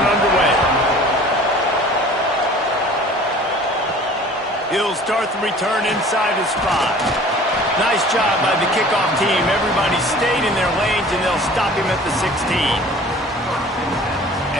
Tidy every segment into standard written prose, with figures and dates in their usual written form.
and underway. He'll start the return inside his 5. Nice job by the kickoff team. Everybody stayed in their lanes, and they'll stop him at the 16.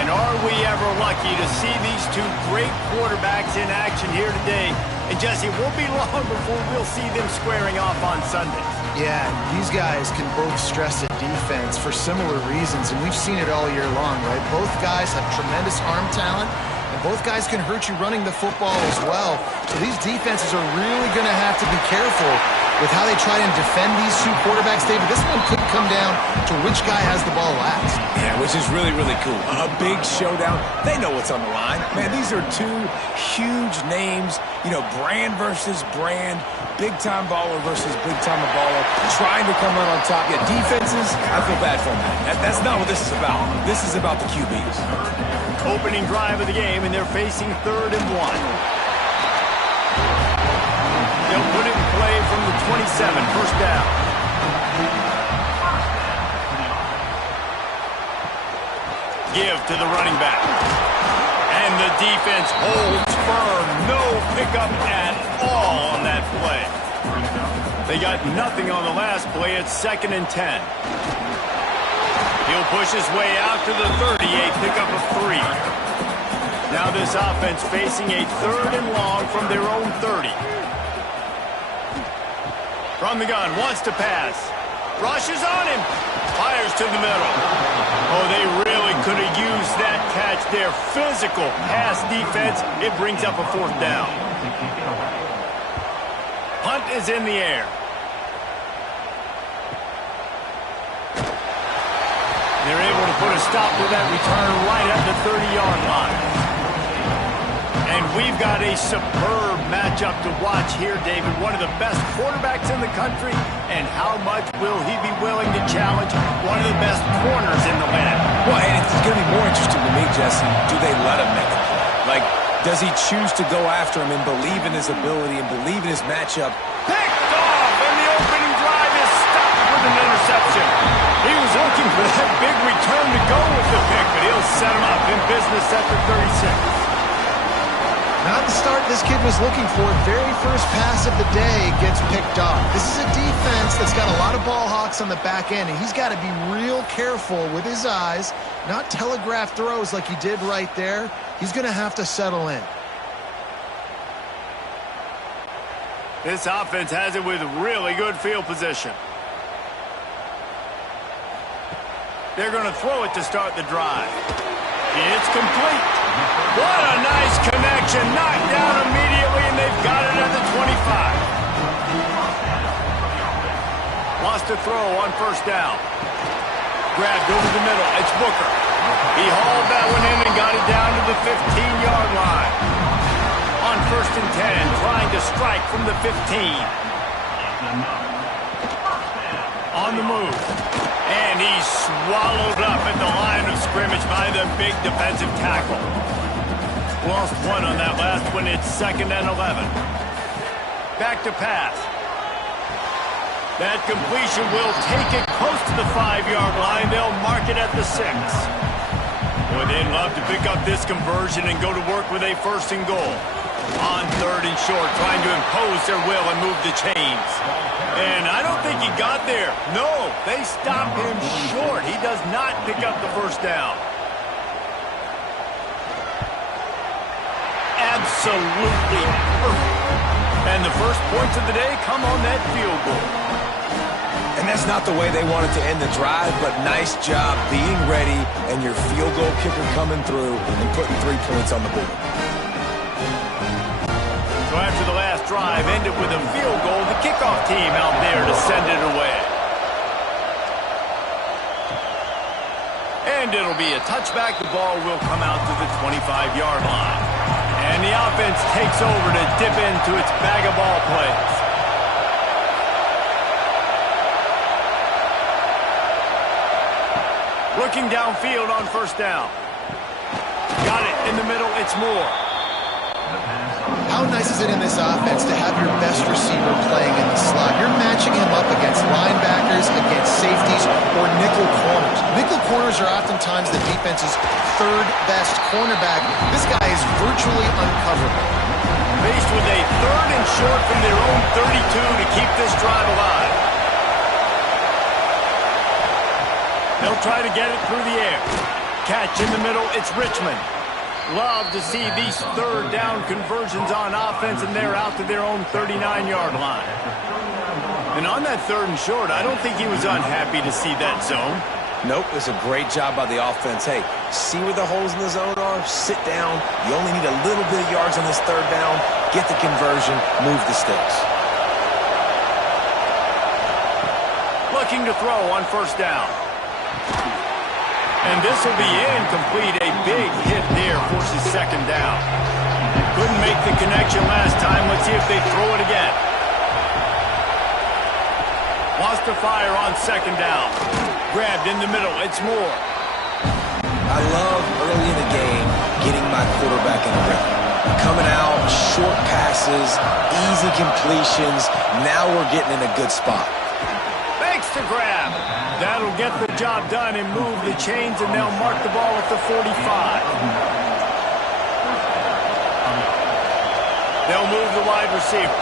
And are we ever lucky to see these two great quarterbacks in action here today? And Jesse, it won't be long before we'll see them squaring off on Sundays. Yeah, these guys can both stress at defense for similar reasons, and we've seen it all year long, right? Both guys have tremendous arm talent, and both guys can hurt you running the football as well. So these defenses are really going to have to be careful with how they try and defend these two quarterbacks, David. This one could come down to which guy has the ball last. Yeah, which is really, really cool. A big showdown. They know what's on the line. Man, these are two huge names, you know, brand versus brand, big-time baller versus big-time baller, trying to come out on top. Yeah, defenses, I feel bad for them. That's not what this is about. This is about the QBs. Opening drive of the game, and they're facing 3rd and 1. They'll put it in play from the 27, first down. Give to the running back. And the defense holds firm. No pickup at all on that play. They got nothing on the last play. It's 2nd and 10. He'll push his way out to the 38, pickup of 3. Now this offense facing a 3rd and long from their own 30. From the gun, wants to pass. Rushes on him. Fires to the middle. Oh, they really could have used that catch there. Physical pass defense. It brings up a 4th down. Punt is in the air. They're able to put a stop to that return right at the 30-yard line. And we've got a superb matchup to watch here, David. One of the best quarterbacks in the country. And how much will he be willing to challenge one of the best corners in the land? Well, and it's going to be more interesting to me, Jesse. Do they let him make a play? Like, does he choose to go after him and believe in his ability and believe in his matchup? Picked off, and the opening drive is stopped with an interception. He was looking for that big return to go with the pick, but he'll set him up in business at the 36. Not the start this kid was looking for. Very first pass of the day gets picked off. This is a defense that's got a lot of ball hawks on the back end, and he's got to be real careful with his eyes, not telegraph throws like he did right there. He's going to have to settle in. This offense has it with really good field position. They're going to throw it to start the drive. It's complete. What a nice connection. Knocked down immediately, and they've got it at the 25. Wants to throw on first down. Grabbed over the middle. It's Booker. He hauled that one in and got it down to the 15-yard line. On 1st and 10, trying to strike from the 15. On the move. And he's swallowed up at the line of scrimmage by the big defensive tackle. Lost one on that last one. It's 2nd and 11. Back to pass. That completion will take it close to the 5-yard line. They'll mark it at the 6. Boy, they'd love to pick up this conversion and go to work with a 1st and goal. On 3rd and short, trying to impose their will and move the chains. And I don't think he got there. No, they stopped him short. He does not pick up the 1st down. Absolutely perfect. And the first points of the day come on that field goal. And that's not the way they wanted to end the drive, but nice job being ready and your field goal kicker coming through and putting 3 points on the board. So after the last drive ended with a field goal, the kickoff team out there to send it away. And it'll be a touchback. The ball will come out to the 25-yard line. And the offense takes over to dip into its bag of ball plays. Looking downfield on first down. Got it in the middle. It's Moore. How nice is it in this offense to have your best receiver playing in the slot? You're matching him up against linebackers, against safeties, or nickel corners. Nickel corners are oftentimes the defense's third best cornerback. This guy is virtually uncoverable. Faced with a 3rd and short from their own 32 to keep this drive alive. They'll try to get it through the air. Catch in the middle, it's Richmond. Love to see these 3rd down conversions on offense, and they're out to their own 39-yard line. And on that 3rd and short, I don't think he was unhappy to see that zone. Nope, it's a great job by the offense. Hey, see where the holes in the zone are, sit down. You only need a little bit of yards on this 3rd down, get the conversion, move the sticks. Looking to throw on 1st down. And this will be incomplete. A big hit there forces 2nd down. Couldn't make the connection last time. Let's see if they throw it again. Wants to fire on 2nd down. Grabbed in the middle. It's Moore. I love early in the game getting my quarterback in a rhythm. Coming out, short passes, easy completions. Now we're getting in a good spot. Thanks to grab. That'll get the job done and move the chains, and they'll mark the ball at the 45. They'll move the wide receiver.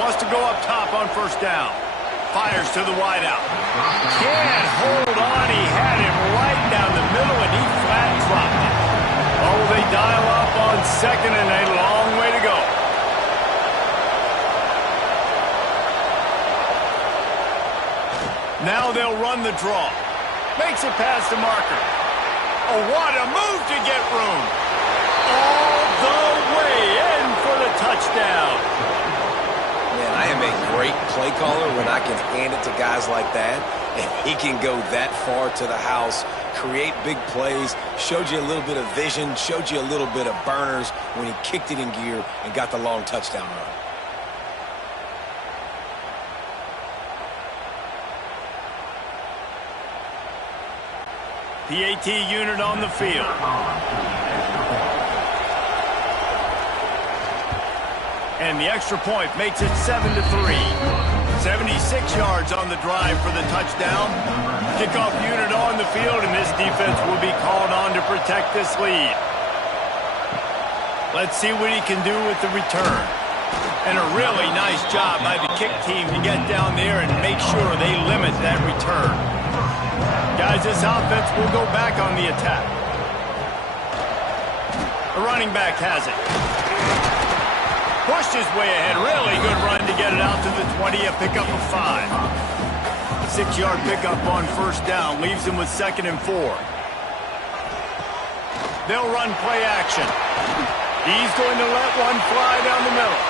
Wants to go up top on 1st down. Fires to the wideout. Can't hold on. He had him right down the middle, and he flat dropped it. Oh, they dial up on 2nd, and a long way to go. Now they'll run the draw. Makes it past the marker. Oh, what a move to get room. All the way in for the touchdown. Man, I am a great play caller when I can hand it to guys like that, and he can go that far to the house, create big plays, showed you a little bit of vision, showed you a little bit of burners when he kicked it in gear and got the long touchdown run. PAT unit on the field. And the extra point makes it 7-3. 76 yards on the drive for the touchdown. Kickoff unit on the field, and this defense will be called on to protect this lead. Let's see what he can do with the return. And a really nice job by the kick team to get down there and make sure they limit that return. Guys, this offense will go back on the attack. The running back has it. Pushed his way ahead. Really good run to get it out to the 20, a pickup of 5. 6-yard pickup on 1st down. Leaves him with 2nd and 4. They'll run play action. He's going to let one fly down the middle.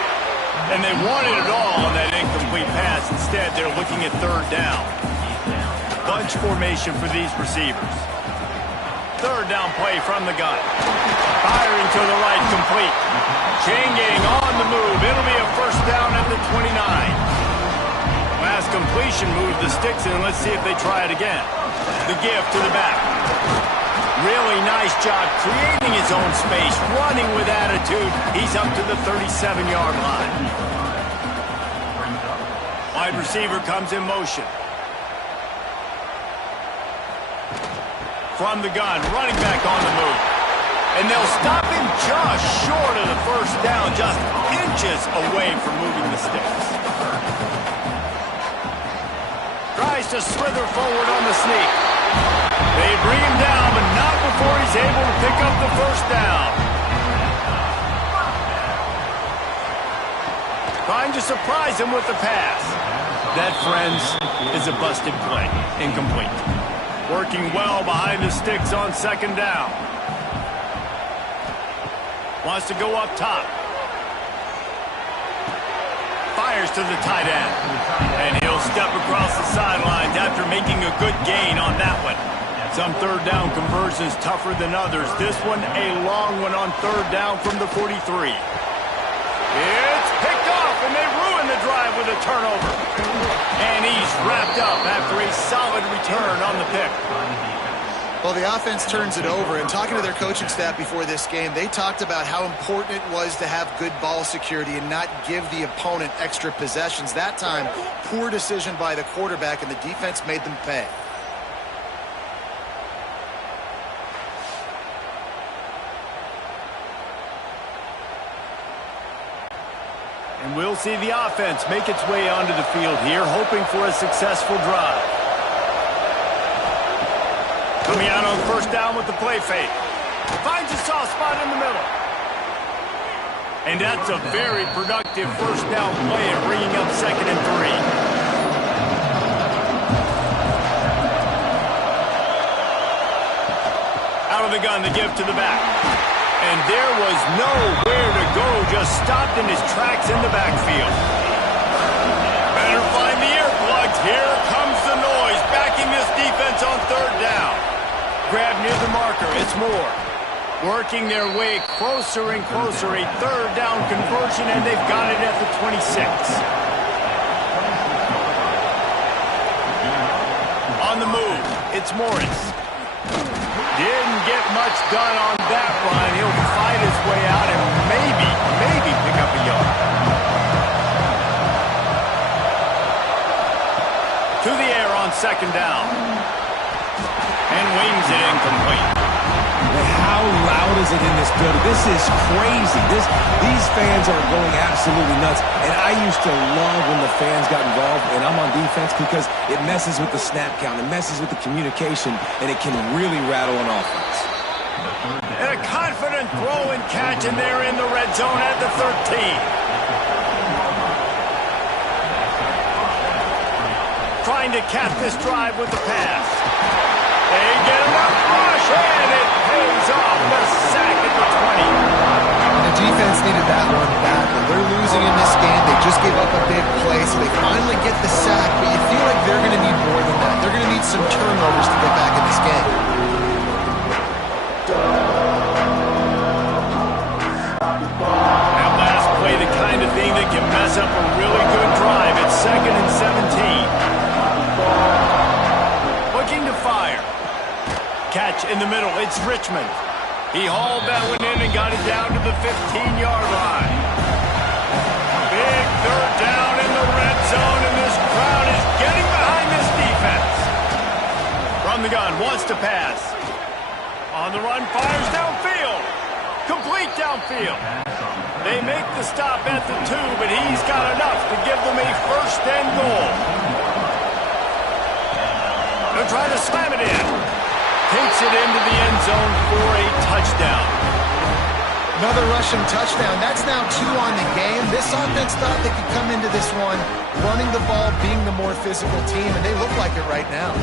And they wanted it all on that incomplete pass. Instead, they're looking at 3rd down. Bunch formation for these receivers. 3rd down play from the gun. Firing to the right, complete. Chain gang on the move. It'll be a 1st down at the 29. Last completion moved the sticks in. Let's see if they try it again. The give to the back. Really nice job creating his own space, running with attitude. He's up to the 37-yard line. Wide receiver comes in motion. From the gun, running back on the move. And they'll stop him just short of the 1st down, just inches away from moving the sticks. Tries to slither forward on the sneak. They bring him down, but not before he's able to pick up the 1st down. Trying to surprise him with the pass. That, friends, is a busted play. Incomplete. Working well behind the sticks on 2nd down. Wants to go up top. Fires to the tight end. And he'll step across the sidelines after making a good gain on that one. Some 3rd down conversions tougher than others. This one a long one on 3rd down from the 43. It's picked off, and they ruin the drive with a turnover. And he's wrapped up after a solid return on the pick. Well, the offense turns it over, and talking to their coaching staff before this game, they talked about how important it was to have good ball security and not give the opponent extra possessions. That time, poor decision by the quarterback, and the defense made them pay. And we'll see the offense make its way onto the field here, hoping for a successful drive. Coming out on first down with the play fake. Finds a soft spot in the middle. And that's a very productive first down play at bringing up 2nd and 3. Out of the gun, the give to the back. And there was nowhere to go, just stopped in his tracks in the backfield. Better find the earplugs. Here comes the noise, backing this defense on 3rd down. Grab near the marker, it's Moore. Working their way closer and closer, a 3rd down conversion, and they've got it at the 26. On the move, it's Morris. Didn't get much done on that run. He'll fight his way out and maybe pick up a yard. To the air on 2nd down. And wings it incomplete. How loud is it in this building? This is crazy. These fans are going absolutely nuts. And I used to love when the fans got involved, and I'm on defense because it messes with the snap count. It messes with the communication, and it can really rattle an offense. And a confident throw and catch, and they're in the red zone at the 13. Trying to cap this drive with the pass. They get enough rush, and it pays off. The sack at the 20. And the defense needed that one back. They're losing in this game. They just gave up a big play, so they finally get the sack, but you feel like they're going to need more than that. They're going to need some turnovers to get back in this game. That last play, the kind of thing that can mess up a really good drive. It's 2nd and 17. Looking to fire. Catch in the middle, it's Richmond. He hauled that one in and got it down to the 15-yard line. Big 3rd down in the red zone, and this crowd is getting behind this defense. From the gun, wants to pass. On the run, fires downfield. Complete downfield. They make the stop at the 2, but he's got enough to give them a 1st and goal. They'll try to slam it in. Takes it into the end zone for a touchdown. Another rushing touchdown. That's now 2 on the game. This offense thought they could come into this one running the ball, being the more physical team, and they look like it right now.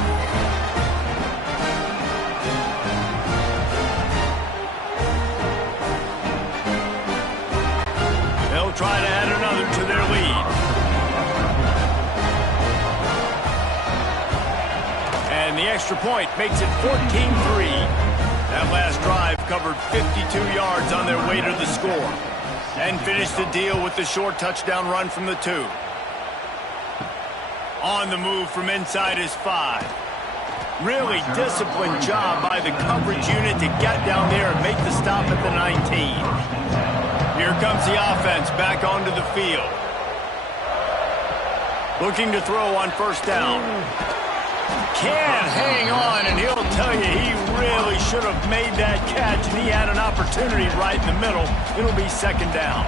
They'll try to add another to their lead. And the extra point makes it 14-3. That last drive covered 52 yards on their way to the score. And finished the deal with the short touchdown run from the 2. On the move from inside his 5. Really disciplined job by the coverage unit to get down there and make the stop at the 19. Here comes the offense back onto the field. Looking to throw on 1st down. Can't hang on, and he'll tell you he really should have made that catch, and he had an opportunity right in the middle. It'll be 2nd down.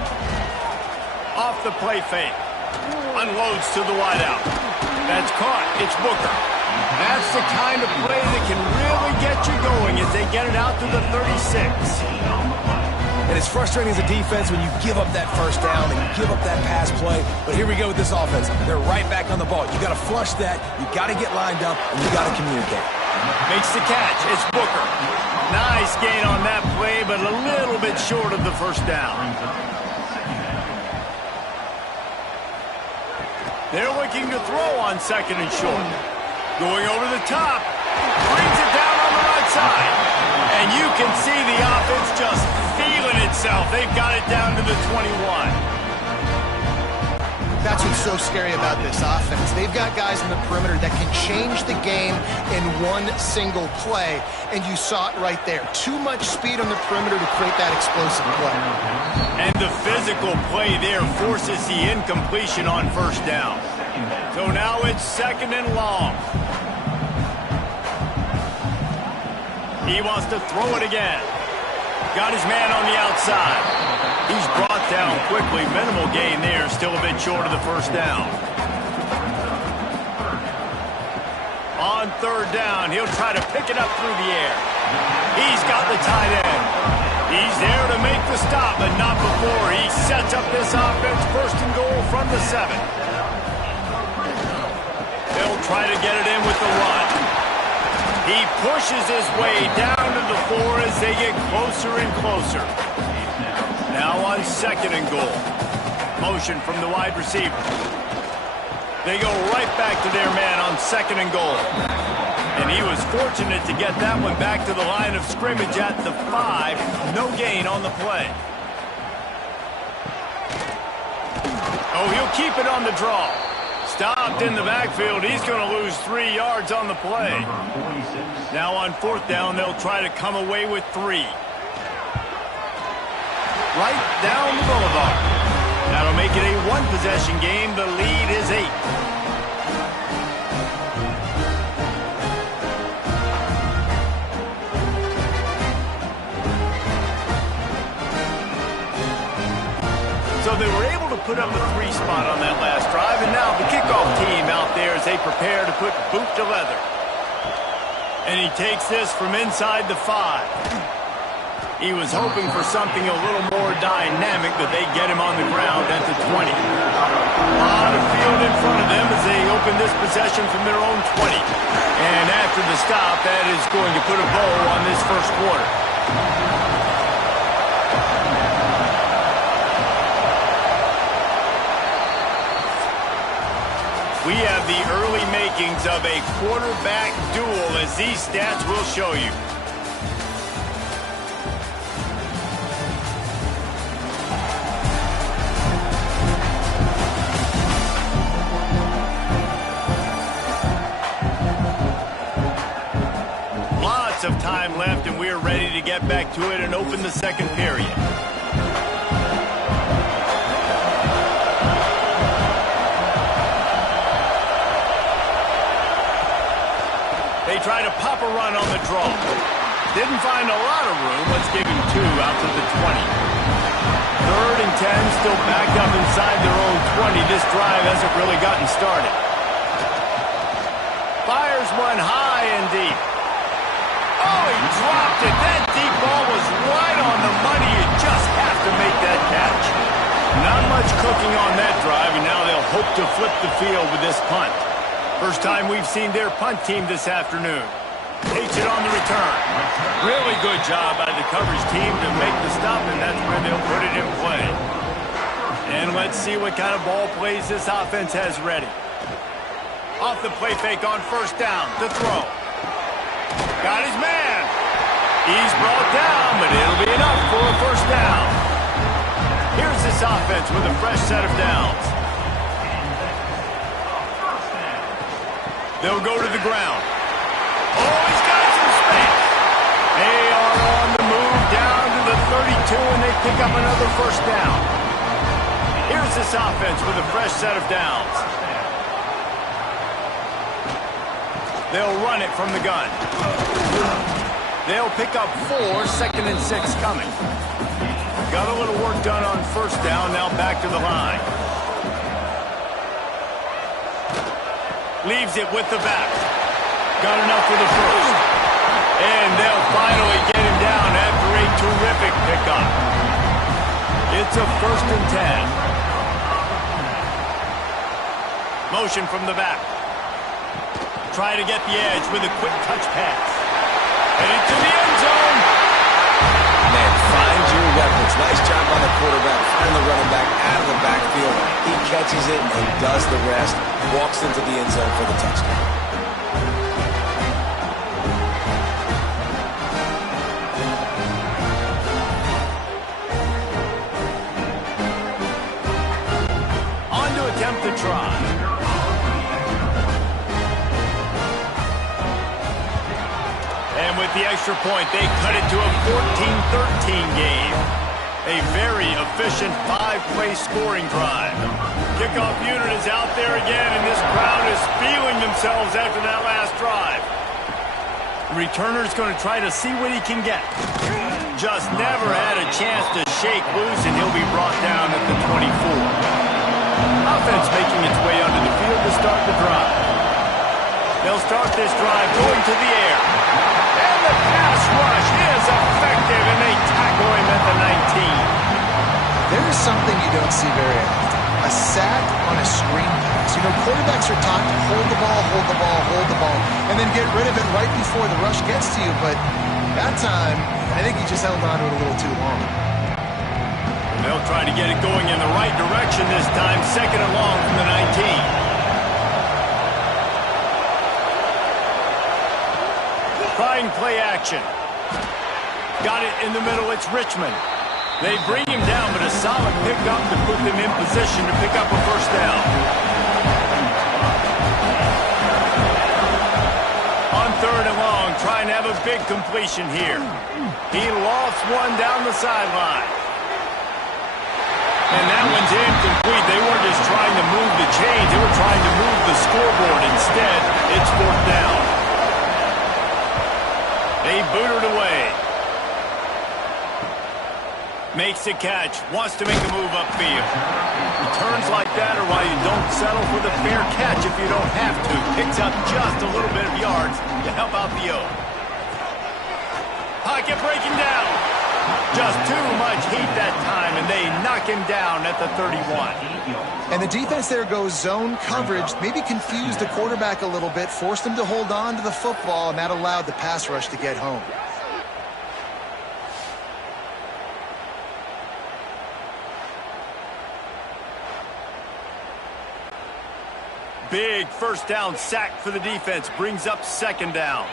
Off the play fake. Unloads to the wideout. That's caught. It's Booker. That's the kind of play that can really get you going as they get it out to the 36. And it's frustrating as a defense when you give up that 1st down and you give up that pass play. But here we go with this offense. They're right back on the ball. You got to flush that. You got to get lined up, and you got to communicate. Makes the catch. It's Booker. Nice gain on that play, but a little bit short of the 1st down. They're looking to throw on 2nd and short. Going over the top. Brings it down on the right side. And you can see the offense just feeling itself. They've got it down to the 21. That's that's what's so scary about this offense. They've got guys in the perimeter that can change the game in one single play, and you saw it right there. Too much speed on the perimeter to create that explosive play. And the physical play there forces the incompletion on first down. So now it's 2nd and long. He wants to throw it again. Got his man on the outside. He's brought down quickly. Minimal gain there. Still a bit short of the first down. On 3rd down, he'll try to pick it up through the air. He's got the tight end. He's there to make the stop, but not before he sets up this offense. 1st and goal from the 7. They'll try to get it in with the run. He pushes his way down to the 4 as they get closer and closer. Now on 2nd and goal. Motion from the wide receiver. They go right back to their man on 2nd and goal. And he was fortunate to get that one back to the line of scrimmage at the 5. No gain on the play. Oh, he'll keep it on the draw. Stopped in the backfield. He's going to lose 3 yards on the play. Now on 4th down, they'll try to come away with 3. Right down the boulevard. That'll make it a 1-possession game. The lead is 8. So they were able to put up a 3 spot on that last drive, and now the kickoff team out there as they prepare to put boot to leather. And he takes this from inside the 5. He was hoping for something a little more dynamic, but they get him on the ground at the 20. A lot of field in front of them as they open this possession from their own 20. And after the stop, that is going to put a bow on this first quarter. We have the early makings of a quarterback duel, as these stats will show you. Lots of time left, and we're ready to get back to it and open the 2nd period. They try to pop a run on the draw. Didn't find a lot of room. Let's give him 2 out to the 20. 3rd and 10, still backed up inside their own 20. This drive hasn't really gotten started. Fires one high and deep. Oh, he dropped it. That deep ball was right on the money. You just have to make that catch. Not much cooking on that drive, and now they'll hope to flip the field with this punt. First time we've seen their punt team this afternoon. Takes it on the return. Really good job by the coverage team to make the stop, and that's where they'll put it in play. And let's see what kind of ball plays this offense has ready. Off the play fake on 1st down. To throw. Got his man. He's brought down, but it'll be enough for a 1st down. Here's this offense with a fresh set of downs. They'll go to the ground. Oh, he's got some space. They are on the move down to the 32, and they pick up another 1st down. Here's this offense with a fresh set of downs. They'll run it from the gun. They'll pick up 4, 2nd and 6 coming. Got a little work done on 1st down, now back to the line. Leaves it with the back. Got enough for the 1st. And they'll finally get him down after a terrific pickup. It's a 1st and 10. Motion from the back. Try to get the edge with a quick touch pass. Headed to the end zone. Man, find your weapons. Nice job on the quarterback. Find the running back out of the backfield. He catches it and does the rest. Walks into the end zone for the touchdown. On to attempt the And with the extra point, they cut it to a 14-13 game. A very efficient 5-play scoring drive. Kickoff unit is out there again, and this crowd is feeling themselves after that last drive. The returner's going to try to see what he can get. Just never had a chance to shake loose, and he'll be brought down at the 24. Offense making its way onto the field to start the drive. They'll start this drive going to the air. And the pass rush is effective, and they tackle him at the 19. There is something you don't see very often. A sack on a screen pass. You know, quarterbacks are taught to hold the ball, hold the ball, hold the ball, and then get rid of it right before the rush gets to you. But that time, I think he just held on to it a little too long. They'll try to get it going in the right direction this time. Second and long from the 19. Trying play action. Got it in the middle. It's Richmond. They bring him down, but a solid pickup to put them in position to pick up a first down. On third and long, trying to have a big completion here. He lofts one down the sideline. And that one's incomplete. They weren't just trying to move the chains. They were trying to move the scoreboard. Instead, it's fourth down. They boot it away. Makes the catch. Wants to make a move upfield. Returns like that are why you don't settle for the fair catch if you don't have to. Picks up just a little bit of yards to help out the O. Pocket breaking down. Just too much heat that time, and they knock him down at the 31. And the defense there goes zone coverage, maybe confused the quarterback a little bit, forced him to hold on to the football, and that allowed the pass rush to get home. Big first down sack for the defense. Brings up second down.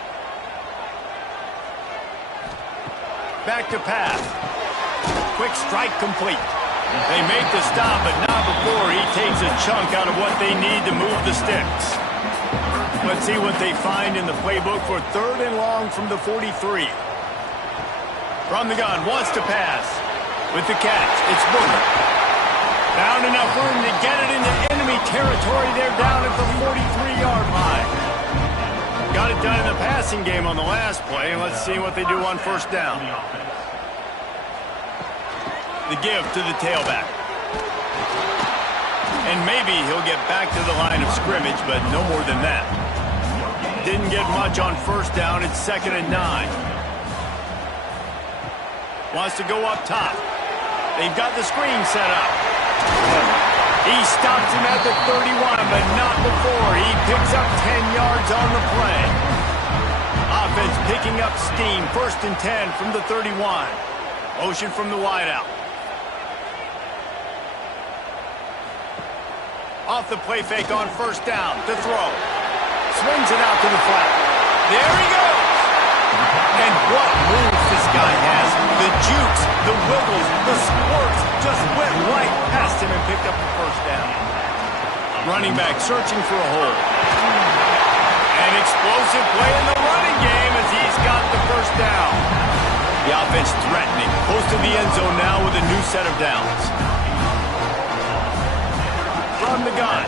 Back to pass. Quick strike complete. They make the stop, but not before he takes a chunk out of what they need to move the sticks. Let's see what they find in the playbook for third and long from the 43. From the gun, wants to pass. With the catch, it's Booker. Found enough room to get it into enemy territory. They're down at the 43-yard line. Got it done in the passing game on the last play, and let's see what they do on first down. The give to the tailback. And maybe he'll get back to the line of scrimmage, but no more than that. Didn't get much on first down. It's 2nd and 9. Wants to go up top. They've got the screen set up. He stops him at the 31, but not before. He picks up 10 yards on the play. Offense picking up steam. 1st and 10 from the 31. Motion from the wideout. Off the play fake on first down to throw. Swings it out to the flat. There he goes. And what moves this guy has. The jukes, the wiggles, the squirts just went right past him and picked up the first down. Running back searching for a hole. An explosive play in the running game as he's got the first down. The offense threatening. Close to the end zone now with a new set of downs. From the gun.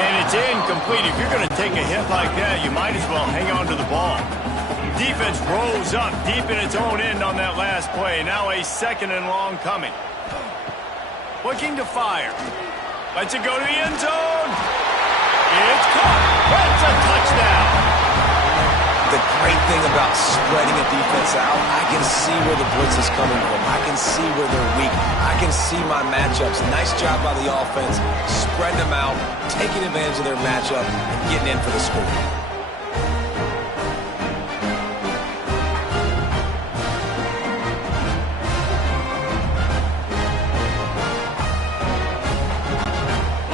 And it's incomplete. If you're going to take a hit like that, you might as well hang on to the ball. Defense rose up deep in its own end on that last play. Now a 2nd and long coming. Looking to fire. Lets it go to the end zone. It's caught. That's a touchdown. The great thing about spreading a defense out, I can see where the blitz is coming from. I can see where they're weak. I can see my matchups. Nice job by the offense. Spreading them out, taking advantage of their matchup, and getting in for the score.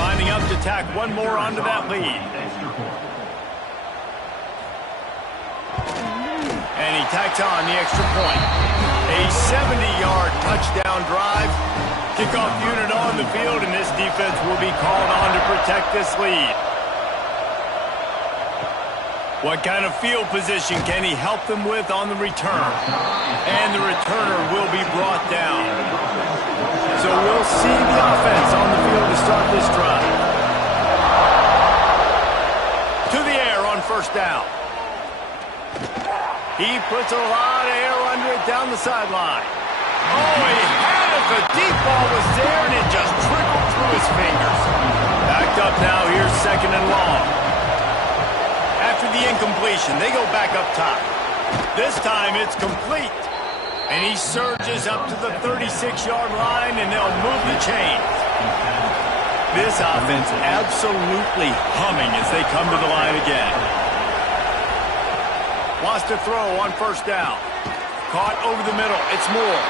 Lining up to tack one more onto that lead. And he tacks on the extra point. A 70-yard touchdown drive. Kickoff unit on the field, and this defense will be called on to protect this lead. What kind of field position can he help them with on the return? And the returner will be brought down. So we'll see the offense on the field to start this drive. To the air on first down. He puts a lot of air under it down the sideline. Oh, he had it. The deep ball was there, and it just trickled through his fingers. Backed up now. Here's second and long. After the incompletion, they go back up top. This time it's complete. And he surges up to the 36-yard line, and they'll move the chains. This offense absolutely humming as they come to the line again. Wants to throw on first down. Caught over the middle. It's Moore.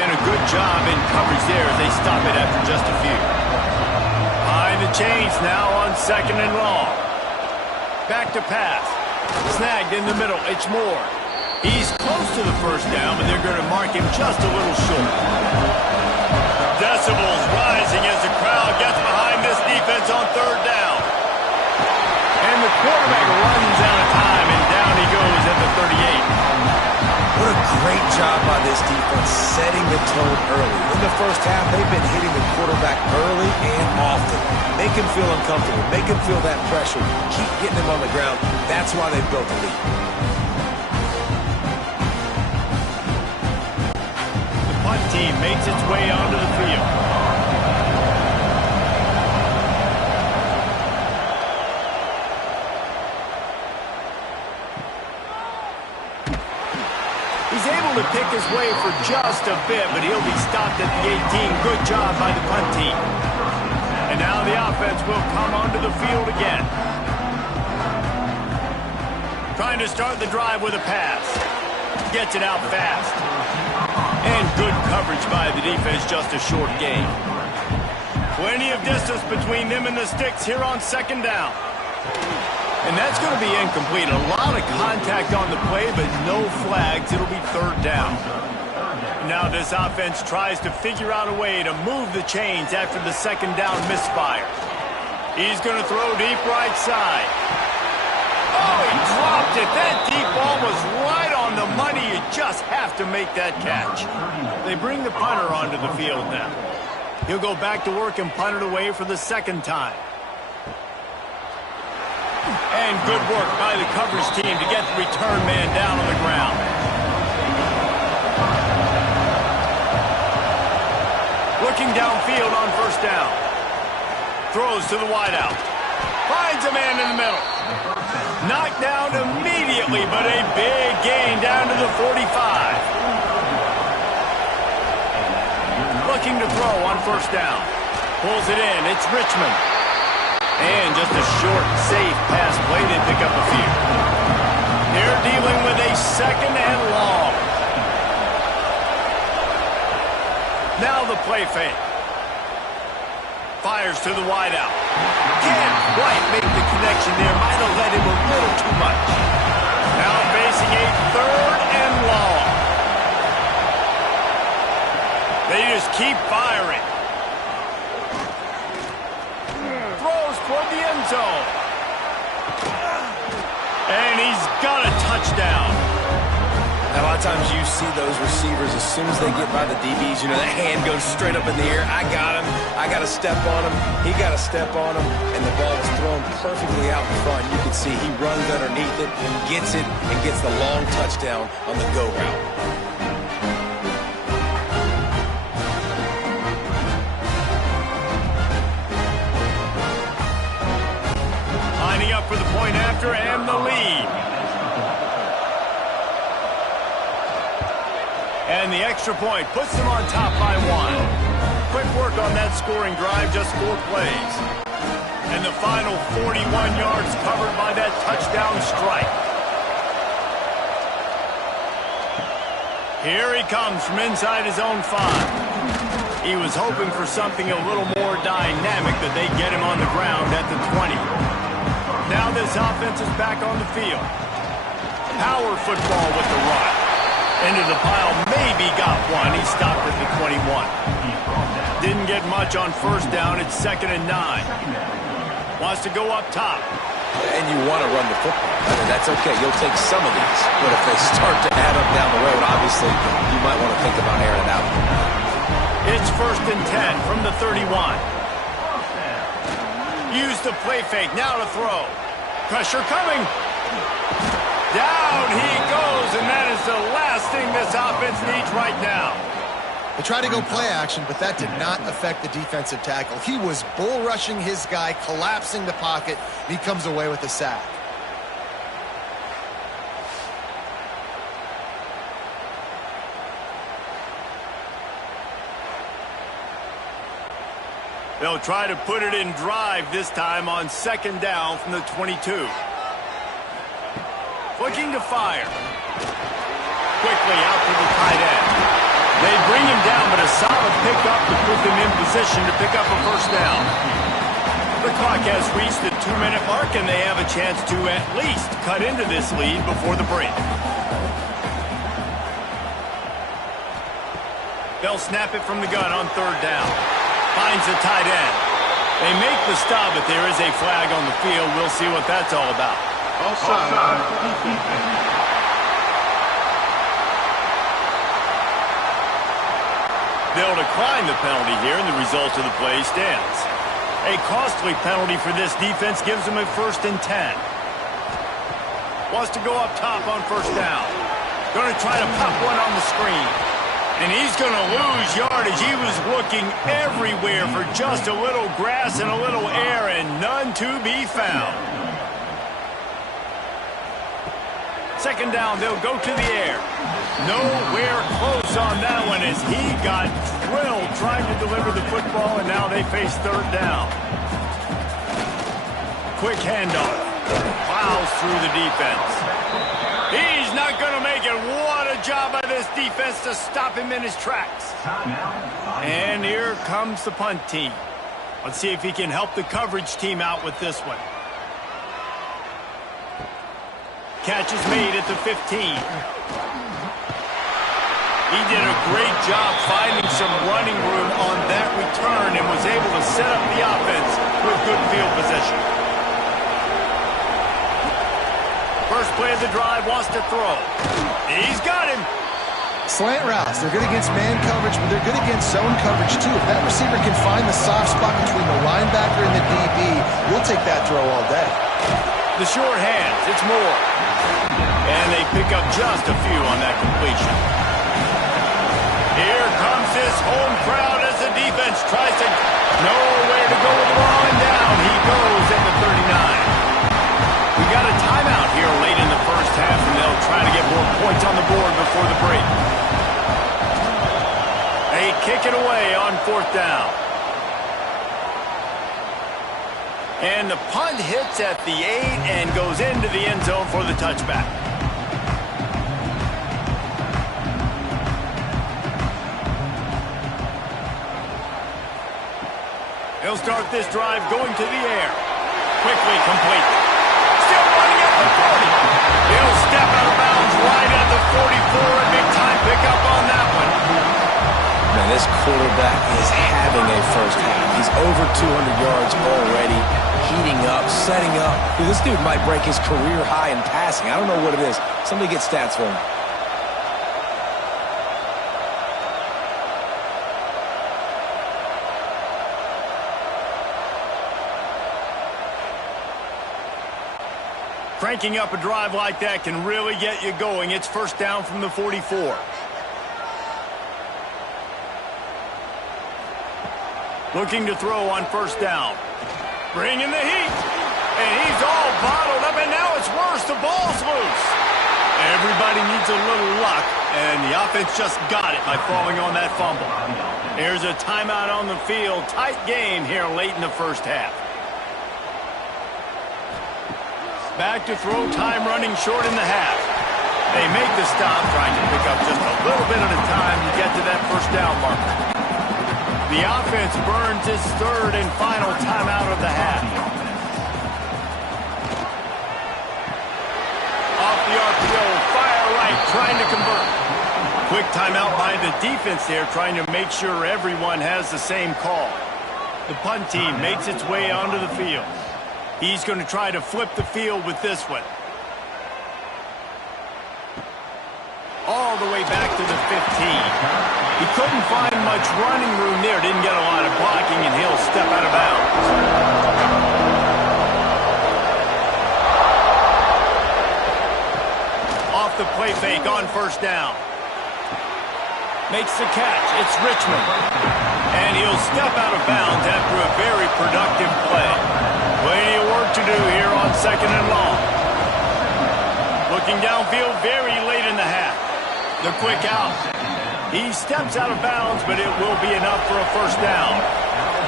And a good job in coverage there as they stop it after just a few. Behind the chains now on second and long. Back to pass. Snagged in the middle. It's Moore. He's close to the first down, but they're going to mark him just a little short. Decibels rising as the crowd gets behind this defense on third down. And the quarterback runs out of time, and down he goes at the 38. What a great job by this defense setting the tone early. In the first half, they've been hitting the quarterback early and often. Make him feel uncomfortable. Make him feel that pressure. Keep getting him on the ground. That's why they built the lead. The punt team makes its way onto the field. He's able to pick his way for just a bit, but he'll be stopped at the 18. Good job by the punt team. And now the offense will come onto the field again. Trying to start the drive with a pass. Gets it out fast. And good coverage by the defense, just a short gain. Plenty of distance between them and the sticks here on second down. And that's going to be incomplete. A lot of contact on the play, but no flags. It'll be third down. Now this offense tries to figure out a way to move the chains after the second down misfire. He's going to throw deep right side. Oh, he dropped it. That deep ball was right on the money. You just have to make that catch. They bring the punter onto the field now. He'll go back to work and punt it away for the second time. And good work by the coverage team to get the return man down on the ground. Looking downfield on first down. Throws to the wideout. Finds a man in the middle. Knocked down immediately, but a big gain down to the 45. Looking to throw on first down. Pulls it in. It's Richmond. And just a short, safe pass play. They pick up a few. They're dealing with a second and long. Now the play fake. Fires to the wideout. Can't quite make the connection there. Might have led him a little too much. Now facing a third and long. They just keep firing. Toward the end zone. And he's got a touchdown. Now, a lot of times you see those receivers, as soon as they get by the DBs, you know, that hand goes straight up in the air. I got him. I got to step on him. He got to step on him. And the ball was thrown perfectly out in front. You can see he runs underneath it, gets it, and gets the long touchdown on the go route. Up for the point after and the lead. And the extra point puts them on top by one. Quick work on that scoring drive, just 4 plays. And the final 41 yards covered by that touchdown strike. Here he comes from inside his own 5. He was hoping for something a little more dynamic, that they get him on the ground at the 20. Now this offense is back on the field. Power football with the run. Into the pile, maybe got one. He stopped at the 21. Didn't get much on first down. It's 2nd and 9. Wants to go up top. and you want to run the football. I mean, that's okay. You'll take some of these. But if they start to add up down the road, obviously, you might want to think about airing it out. It's 1st and 10 from the 31. Use the play fake. Now to throw. Pressure coming. Down he goes, and that is the last thing this offense needs right now. They tried to go play action, but that did not affect the defensive tackle. He was bull rushing his guy, collapsing the pocket, and he comes away with a sack. They'll try to put it in drive this time on 2nd down from the 22. Looking to fire. Quickly out to the tight end. They bring him down, but a solid pickup to put them in position to pick up a 1st down. The clock has reached the 2-minute mark, and they have a chance to at least cut into this lead before the break. They'll snap it from the gun on 3rd down. Finds the tight end. They make the stop, but there is a flag on the field. We'll see what that's all about. They'll decline the penalty here, and the result of the play stands. A costly penalty for this defense gives them a 1st and 10. Wants to go up top on 1st down. Going to try to pop one on the screen. And he's going to lose yardage. He was looking everywhere for just a little grass and a little air, and none to be found. 2nd down, they'll go to the air. Nowhere close on that one as he got drilled trying to deliver the football, and now they face 3rd down. Quick handoff. Plows through the defense. He's not going to make it. What a job by this defense to stop him in his tracks. And here comes the punt team. Let's see if he can help the coverage team out with this one. Catch is made at the 15. He did a great job finding some running room on that return and was able to set up the offense with good field position. First play of the drive, wants to throw. He's got him. Slant routes, they're good against man coverage, but they're good against zone coverage too. If that receiver can find the soft spot between the linebacker and the DB, we'll take that throw all day. The short hands, it's Moore. And they pick up just a few on that completion. Here comes this home crowd as the defense tries to nowhere to go with the ball, and down he goes at the 39. We got a timeout here late in the 1st half, and they'll try to get more points on the board before the break. They kick it away on 4th down. And the punt hits at the 8 and goes into the end zone for the touchback. He'll start this drive going to the air. Quickly complete. Still running at the 40. He'll step out of bounds right at the 44. A big-time pickup on that one. Man, this quarterback is having a 1st half. He's over 200 yards already, heating up, setting up. Dude, this dude might break his career high in passing. I don't know what it is. Somebody get stats for him. Cranking up a drive like that can really get you going. It's 1st down from the 44. Looking to throw on 1st down. Bringing the heat. And he's all bottled up, and now it's worse. The ball's loose. Everybody needs a little luck, and the offense just got it by falling on that fumble. Here's a timeout on the field. Tight game here late in the 1st half. Back to throw, time running short in the half. They make the stop, trying to pick up just a little bit at a time to get to that 1st down marker. The offense burns its 3rd and final timeout of the half. Off the RPO, fire right, trying to convert. Quick timeout by the defense there, trying to make sure everyone has the same call. The punt team makes its way onto the field. He's going to try to flip the field with this one. All the way back to the 15. He couldn't find much running room there. Didn't get a lot of blocking, and he'll step out of bounds. Off the play fake on first down. Makes the catch. It's Richmond. And he'll step out of bounds after a very productive play. Plenty of work to do here on 2nd and long. Looking downfield very late in the half. The quick out. He steps out of bounds, but it will be enough for a first down.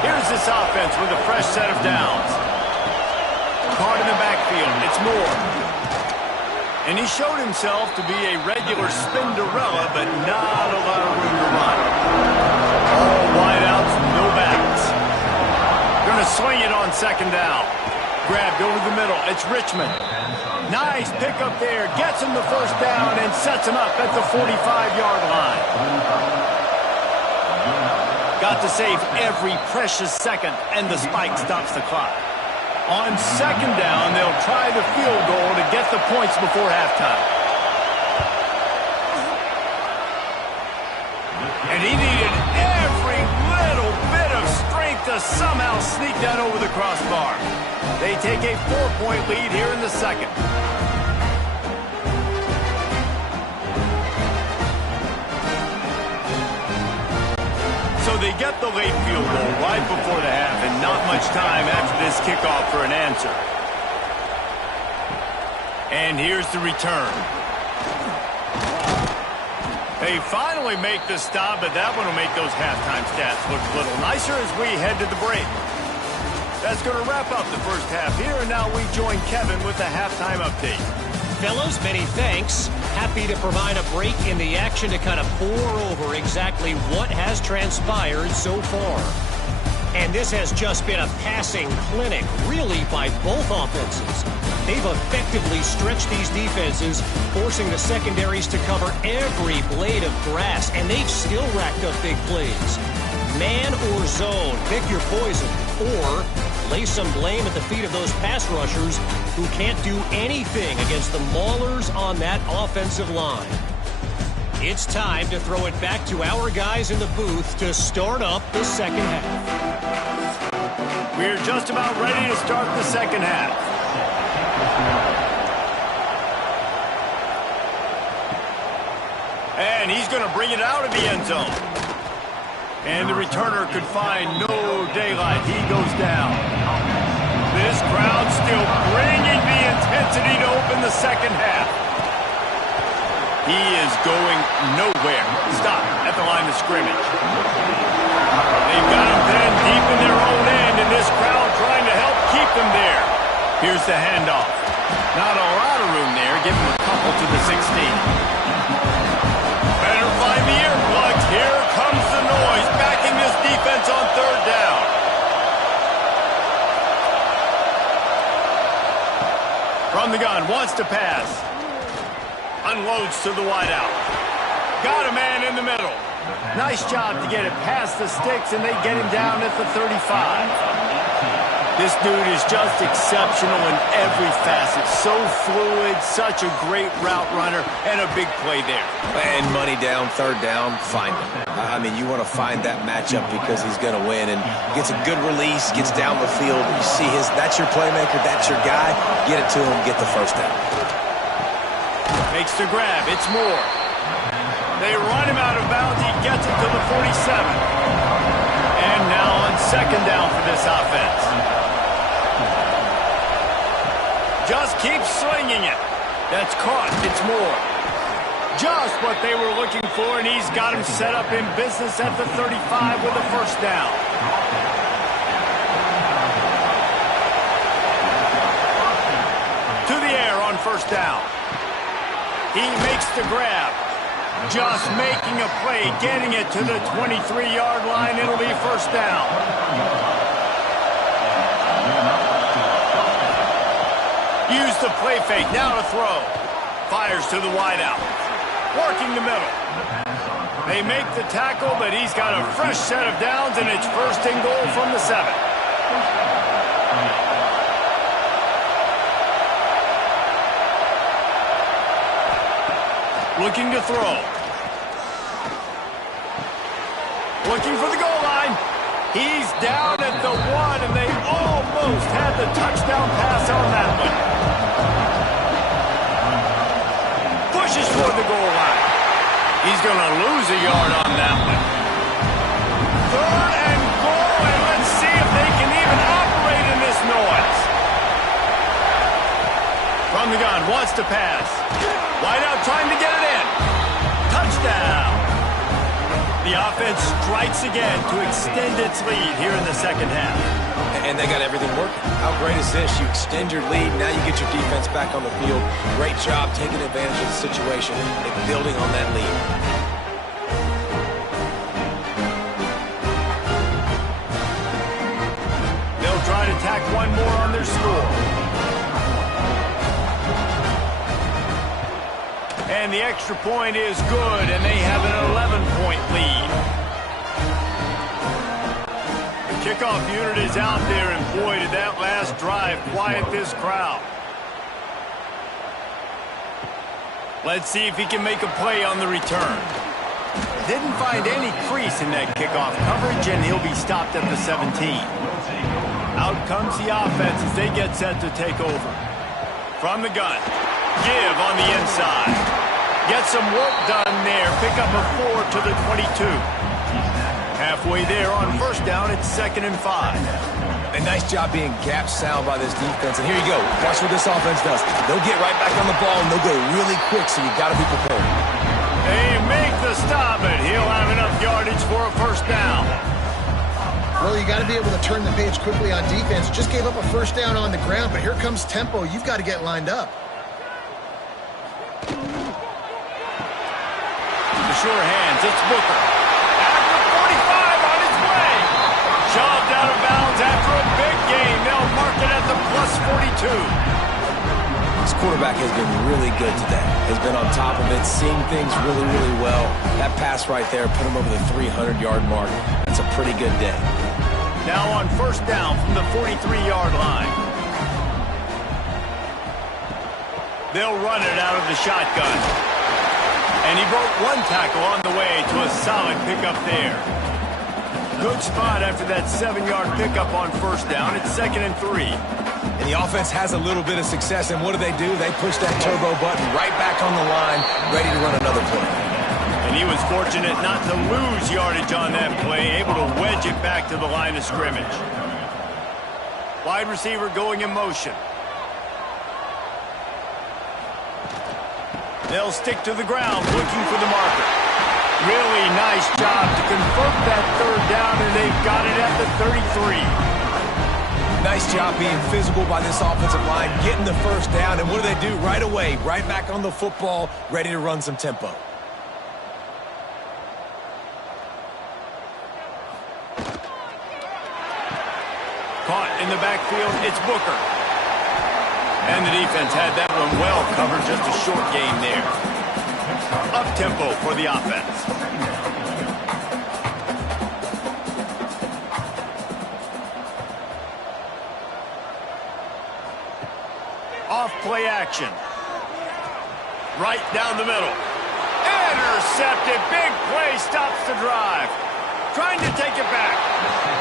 Here's this offense with a fresh set of downs. Caught in the backfield. It's Moore. And he showed himself to be a regular Spinderella, but not a lot of room to run. All wideouts, no backs. Going to swing it on 2nd down. Grabbed over the middle. It's Richmond. Nice pickup there. Gets him the first down and sets him up at the 45-yard line. Got to save every precious second, and the spike stops the clock. On 2nd down, they'll try the field goal to get the points before halftime. And he needed every little bit of strength to somehow sneak that over the crossbar. They take a 4-point lead here in the second. So they get the late field goal right before the half, and not much time after this kickoff for an answer. And here's the return. They finally make the stop, but that one will make those halftime stats look a little nicer as we head to the break. That's going to wrap up the first half here, and now we join Kevin with the halftime update. Fellas, many thanks. Happy to provide a break in the action to kind of pour over exactly what has transpired so far. And this has just been a passing clinic, really, by both offenses. They've effectively stretched these defenses, forcing the secondaries to cover every blade of grass, and they've still racked up big plays. Man or zone, pick your poison, or lay some blame at the feet of those pass rushers who can't do anything against the maulers on that offensive line. It's time to throw it back to our guys in the booth to start up the second half. We're just about ready to start the second half. And he's going to bring it out of the end zone. And the returner could find no daylight. He goes down. This crowd still bringing the intensity to open the second half. He is going nowhere. Stop at the line of scrimmage. They've got him pinned deep in their own end, and this crowd trying to help keep them there. Here's the handoff. Not a lot of room there. Give him a couple to the 16. Better find the earplugs. Here comes the noise, backing this defense on 3rd down. From the gun, wants to pass. Unloads to the wideout. Got a man in the middle. Nice job to get it past the sticks, and they get him down at the 35. This dude is just exceptional in every facet. So fluid, such a great route runner, and a big play there. And money down, 3rd down, find him. I mean, you want to find that matchup because he's going to win, and gets a good release, gets down the field. You see that's your playmaker, that's your guy. Get it to him, get the first down. Makes the grab. It's Moore. They run him out of bounds. He gets it to the 47. And now on 2nd down for this offense. Just keep swinging it. That's caught. It's Moore. Just what they were looking for, and he's got him set up in business at the 35 with a first down. To the air on 1st down. He makes the grab. Just making a play, getting it to the 23-yard line. It'll be 1st down. Use the play fake, now to throw. Fires to the wideout. Working the middle. They make the tackle, but he's got a fresh set of downs, and it's 1st and goal from the 7. Looking to throw. Looking for the goal line. He's down at the 1, and they almost had the touchdown pass on that one. Pushes for the goal line. He's going to lose a yard on that one. 3rd and goal, and let's see if they can even operate in this noise. From the gun, wants to pass. Wide out, trying to get it in. Touchdown. The offense strikes again to extend its lead here in the second half. And they got everything working. How great is this? You extend your lead, now you get your defense back on the field. Great job taking advantage of the situation and building on that lead. They'll try to tack one more on their score. And the extra point is good, and they have an 11-point lead. The kickoff unit is out there, and boy, did that last drive quiet this crowd. Let's see if he can make a play on the return. Didn't find any crease in that kickoff coverage, and he'll be stopped at the 17. Out comes the offense as they get set to take over. From the gun, give on the inside. Get some work done there. Pick up a 4 to the 22. Halfway there on first down, it's 2nd and 5. A nice job being gap sound by this defense. And here you go. Watch what this offense does. They'll get right back on the ball, and they'll go really quick, so you got to be prepared. They make the stop, and he'll have enough yardage for a first down. Well, you got to be able to turn the page quickly on defense. Just gave up a first down on the ground, but here comes tempo. You've got to get lined up. Sure hands, it's Booker. After 45 on his way. Shoved out of bounds after a big gain. They'll mark it at the +42. This quarterback has been really good today. Has been on top of it, seeing things really, really well. That pass right there put him over the 300-yard mark. That's a pretty good day. Now on first down from the 43-yard line. They'll run it out of the shotgun. And he broke one tackle on the way to a solid pickup there. Good spot after that 7-yard pickup on first down. It's 2nd and 3. And the offense has a little bit of success, and what do? They push that turbo button right back on the line, ready to run another play. And he was fortunate not to lose yardage on that play, able to wedge it back to the line of scrimmage. Wide receiver going in motion. They'll stick to the ground, looking for the marker. Really nice job to convert that 3rd down, and they've got it at the 33. Nice job being physical by this offensive line, getting the first down, and what do? Right away, right back on the football, ready to run some tempo. Caught in the backfield, it's Booker. And the defense had that one well covered, just a short gain there. Up-tempo for the offense. Off play action. Right down the middle. Intercepted. Big play stops the drive. Trying to take it back.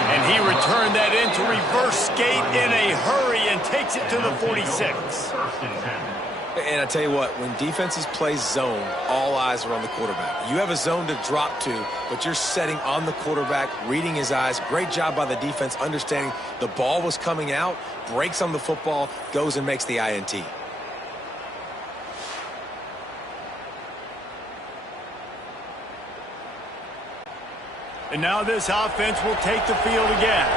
And he returned that into reverse skate in a hurry and takes it to the 46. And I tell you what, when defenses play zone, all eyes are on the quarterback. You have a zone to drop to, but you're setting on the quarterback, reading his eyes. Great job by the defense, understanding the ball was coming out, breaks on the football, goes and makes the INT. And now this offense will take the field again.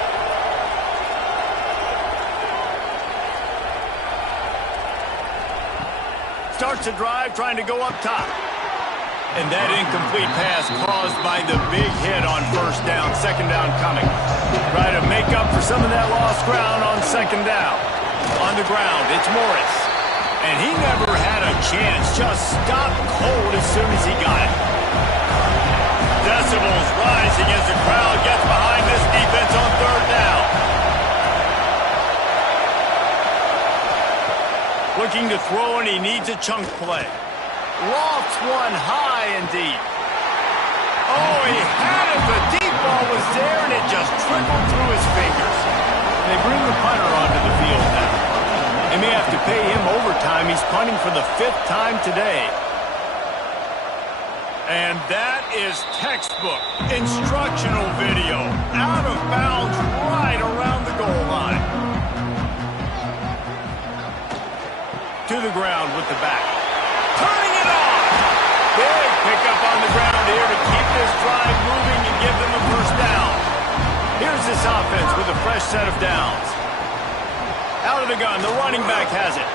Starts a drive trying to go up top. And that incomplete pass caused by the big hit on first down. 2nd down coming. Try to make up for some of that lost ground on 2nd down. On the ground, it's Morris. And he never had a chance. Just stopped cold as soon as he got it. Decibels rising as the crowd gets behind this defense on 3rd down. Looking to throw, and he needs a chunk play. Lofty Hits one high and deep. Oh, he had it. The deep ball was there, and it just trickled through his fingers. They bring the punter onto the field now. They may have to pay him overtime. He's punting for the 5th time today. And that is textbook instructional video. Out of bounds right around the goal line. To the ground with the back. Turning it on. Big pickup on the ground here to keep this drive moving and give them a first down. Here's this offense with a fresh set of downs. Out of the gun, the running back has it.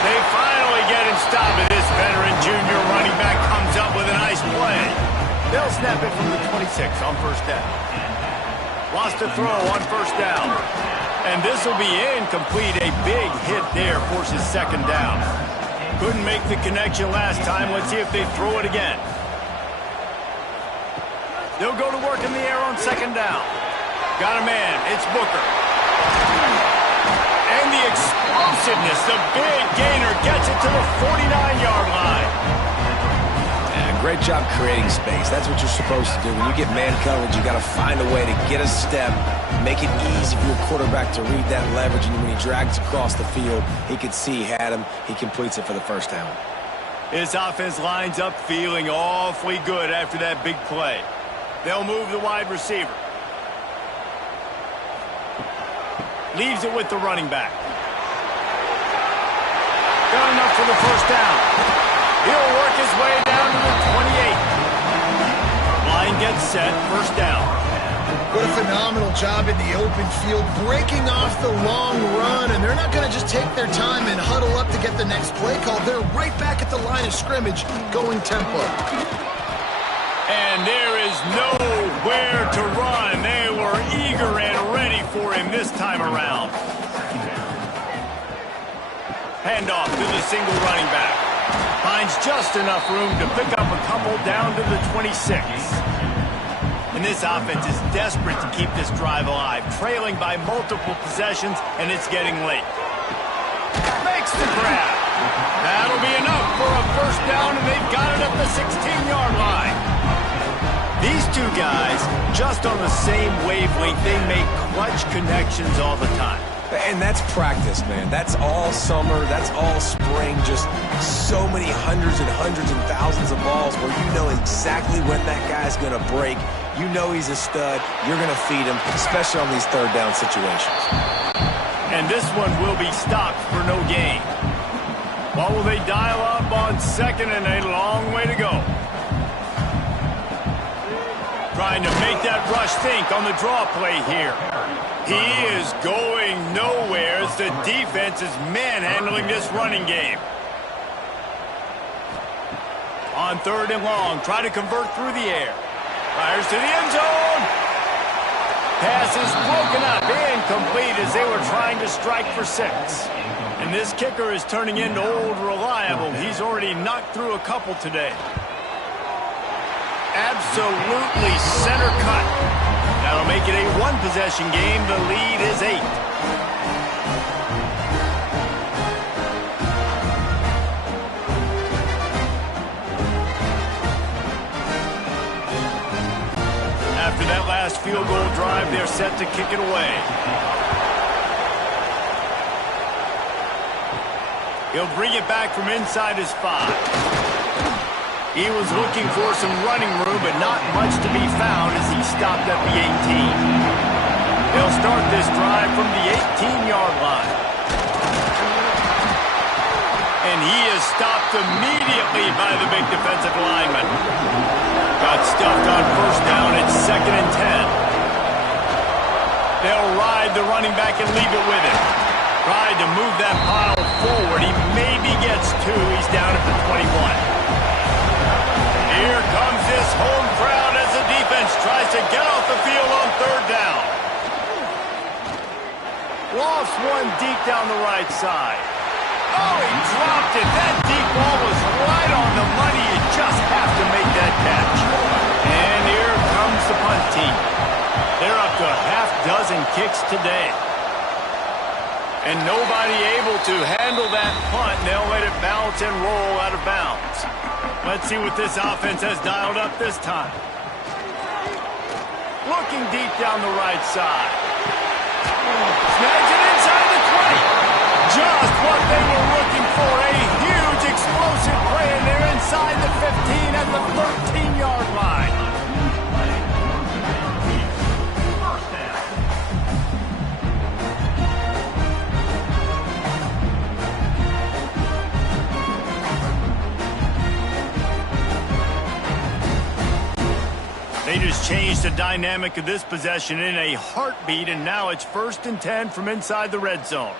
They finally get him stopped. This veteran junior running back comes up with a nice play. They'll snap it from the 26 on first down. Lost a throw on first down. And this will be incomplete. A big hit there forces second down. Couldn't make the connection last time. Let's see if they throw it again. They'll go to work in the air on second down. Got a man. It's Booker. And the explosiveness, the big gainer gets it to the 49-yard line. Yeah, great job creating space. That's what you're supposed to do. When you get man coverage, you got to find a way to get a step, make it easy for your quarterback to read that leverage, and when he drags across the field, he can see he had him. He completes it for the first down. His offense lines up feeling awfully good after that big play. They'll move the wide receiver. Leaves it with the running back. Got enough for the first down. He'll work his way down to the 28. Line gets set, first down. What a phenomenal job in the open field, breaking off the long run, and they're not going to just take their time and huddle up to get the next play call. They're right back at the line of scrimmage, going tempo. And there is nowhere to run. They were eager and ready for him this time around. Handoff to the single running back. Finds just enough room to pick up a couple down to the 26. And this offense is desperate to keep this drive alive, trailing by multiple possessions, and it's getting late. Makes the grab. That'll be enough for a first down, and they've got it at the 16-yard line. These two guys, just on the same wavelength, they make clutch connections all the time. And that's practice, man. That's all summer. That's all spring. Just so many hundreds and thousands of balls where you know exactly when that guy's going to break. You know he's a stud. You're going to feed him, especially on these third down situations. And this one will be stopped for no gain. What will they dial up on second, and a long way to go? Trying to make that rush think on the draw play here. He is going nowhere as the defense is manhandling this running game. On third and long, try to convert through the air. Fires to the end zone. Pass is broken up, incomplete as they were trying to strike for 6. And this kicker is turning into old reliable. He's already knocked through a couple today. Absolutely center cut. That'll make it a one-possession game. The lead is 8. After that last field goal drive, they're set to kick it away. He'll bring it back from inside his 5. He was looking for some running room, but not much to be found as he stopped at the 18. They'll start this drive from the 18-yard line. And he is stopped immediately by the big defensive lineman. Got stuffed on first down. It's 2nd and 10. They'll ride the running back and leave it with him. Tried to move that pile forward. He maybe gets 2. He's down at the 21. Here comes this home crowd as the defense tries to get off the field on third down. Lost one deep down the right side. Oh, he dropped it. That deep ball was right on the money. You just have to make that catch. And here comes the punt team. They're up to a half dozen kicks today. And nobody able to handle that punt. They'll let it bounce and roll out of bounds. Let's see what this offense has dialed up this time. Looking deep down the right side. Snags it inside the 20. Just what they were looking for. A huge explosive play, and they're inside the 15 at the 13-yard line. They just changed the dynamic of this possession in a heartbeat, and now it's 1st and 10 from inside the red zone.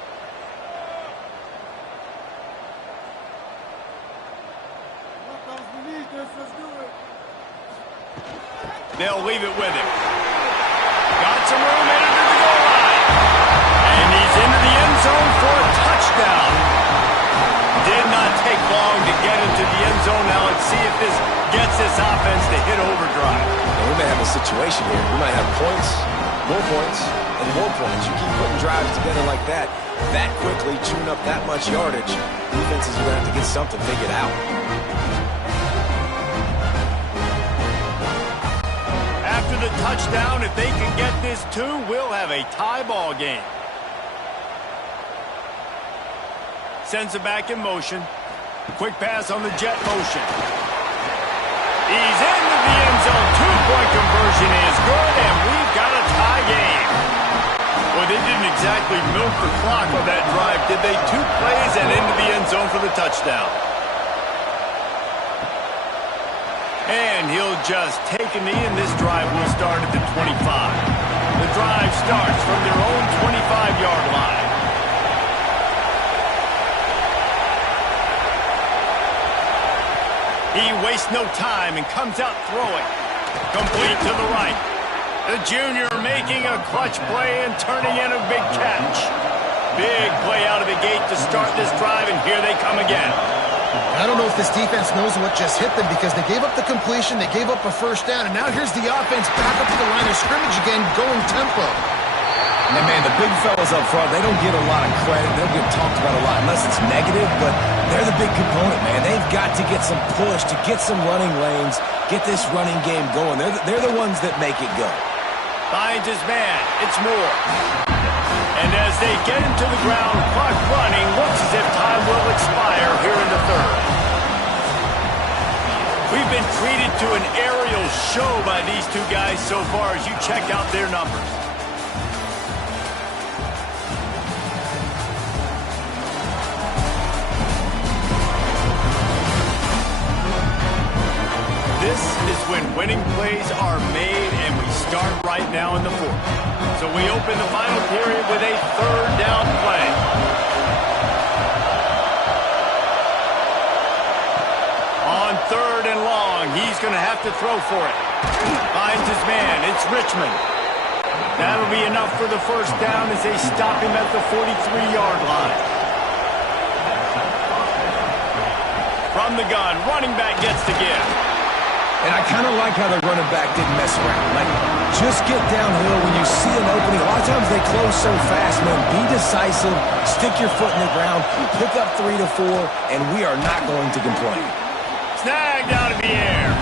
They'll leave it with him. Got some room into the goal line. And he's into the end zone for a touchdown. Did not take long to get into the end zone. Now let's see if this gets this offense to hit overdrive. And we may have a situation here. We might have points, and more points. You keep putting drives together like that quickly, chewing up that much yardage, defenses are going to have to get something figured out. After the touchdown, if they can get this too, we'll have a tie ball game. Sends it back in motion. Quick pass on the jet motion. He's into the end zone. 2-point conversion is good, and we've got a tie game. Well, they didn't exactly milk the clock on that drive, did they? 2 plays and into the end zone for the touchdown. And he'll just take a knee, and this drive will start at the 25. The drive starts from their own 25-yard line. He wastes no time and comes out throwing. Complete to the right. The junior making a clutch play and turning in a big catch. Big play out of the gate to start this drive, and here they come again. I don't know if this defense knows what just hit them because they gave up the completion, they gave up a 1st down, and now here's the offense back up to the line of scrimmage again, going tempo. And man, the big fellas up front, they don't get a lot of credit. They don't get talked about a lot unless it's negative, but they're the big component, man. They've got to get some push, to get some running lanes, get this running game going. They're the ones that make it go. Finds his man. It's Moore. And as they get him to the ground, clock running, looks as if time will expire here in the 3rd. We've been treated to an aerial show by these two guys so far as you check out their numbers. This is when winning plays are made, and we start right now in the 4th. So we open the final period with a 3rd down play. On 3rd and long, he's going to have to throw for it. Finds his man. It's Richmond. That'll be enough for the 1st down as they stop him at the 43-yard line. From the gun, running back gets the give. And I kind of like how the running back didn't mess around. Like, just get downhill when you see an opening. A lot of times they close so fast, man. Be decisive, stick your foot in the ground, pick up 3 to 4, and we are not going to complain. Snagged out of the air.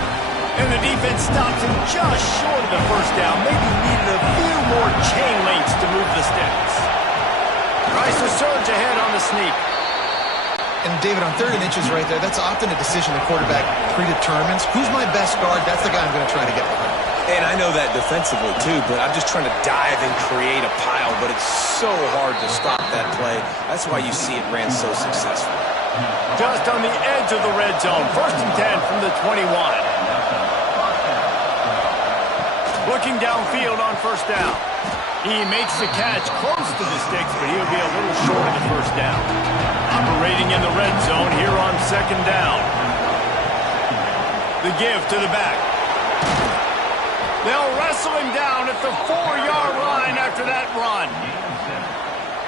And the defense stops him just short of the 1st down. Maybe needed a few more chain links to move the sticks. Tries to surge ahead on the sneak. And David, on 3rd and inches right there, that's often a decision the quarterback predetermines. Who's my best guard? That's the guy I'm going to try to get behind. And I know that defensively too, but I'm just trying to dive and create a pile, but it's so hard to stop that play. That's why you see it ran so successful. Just on the edge of the red zone. 1st and 10 from the 21. Looking downfield on 1st down. He makes the catch close to the sticks, but he'll be a little short of the 1st down. Operating in the red zone here on 2nd down. The give to the back. They'll wrestle him down at the 4-yard line after that run.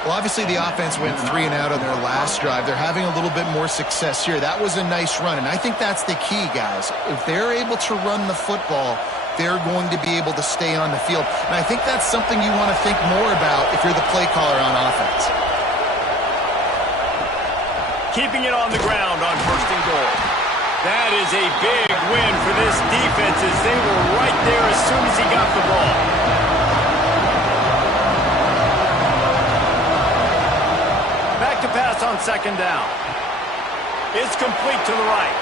Well, obviously the offense went 3 and out on their last drive. They're having a little bit more success here. That was a nice run, and I think that's the key, guys. If they're able to run the football, they're going to be able to stay on the field. And I think that's something you want to think more about if you're the play caller on offense. keeping it on the ground on 1st and goal. That is a big win for this defense as they were right there as soon as he got the ball. Back to pass on 2nd down. It's complete to the right.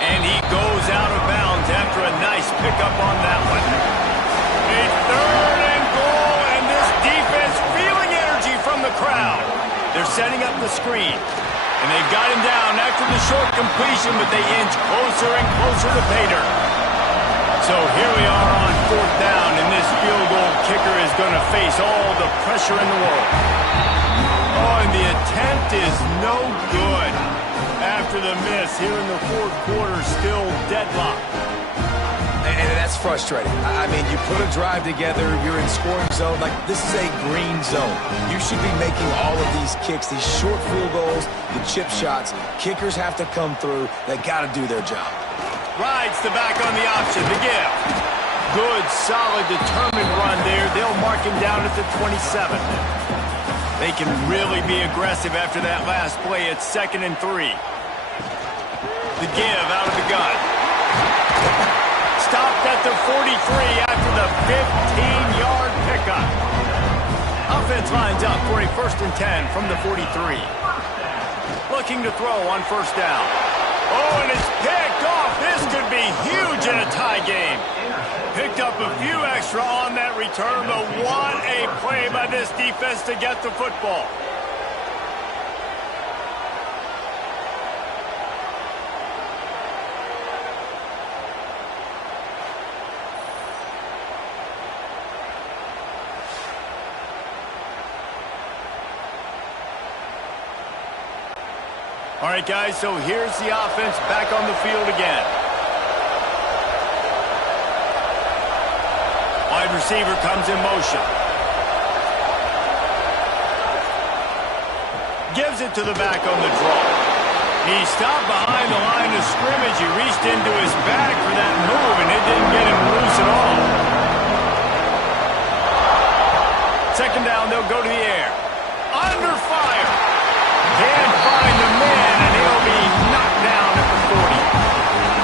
And he goes out of bounds after a nice pickup on that one. A 3rd and goal, and this defense feeling energy from the crowd. They're setting up the screen. And they've got him down after the short completion, but they inch closer and closer to pay dirt. So here we are on 4th down, and this field goal kicker is going to face all the pressure in the world. Oh, and the attempt is no good. After the miss here in the 4th quarter, still deadlocked. And that's frustrating. I mean, you put a drive together, you're in scoring zone. Like, this is a green zone. You should be making all of these kicks, these short field goals, the chip shots. Kickers have to come through. They got to do their job. Rides the back on the option, the give. Good, solid, determined run there. They'll mark him down at the 27. They can really be aggressive after that last play. It's 2nd and 3. The give out of the gun. Stopped at the 43 after the 15-yard pickup. Offense lines up for a 1st and 10 from the 43. Looking to throw on 1st down. Oh, and it's picked off. This could be huge in a tie game. Picked up a few extra on that return, but what a play by this defense to get the football. All right, guys, so here's the offense back on the field again. Wide receiver comes in motion. Gives it to the back on the draw. He stopped behind the line of scrimmage. He reached into his back for that move, and it didn't get him loose at all. 2nd down, they'll go to the air. Under fire. Can't find the man, and he'll be knocked down at the 40.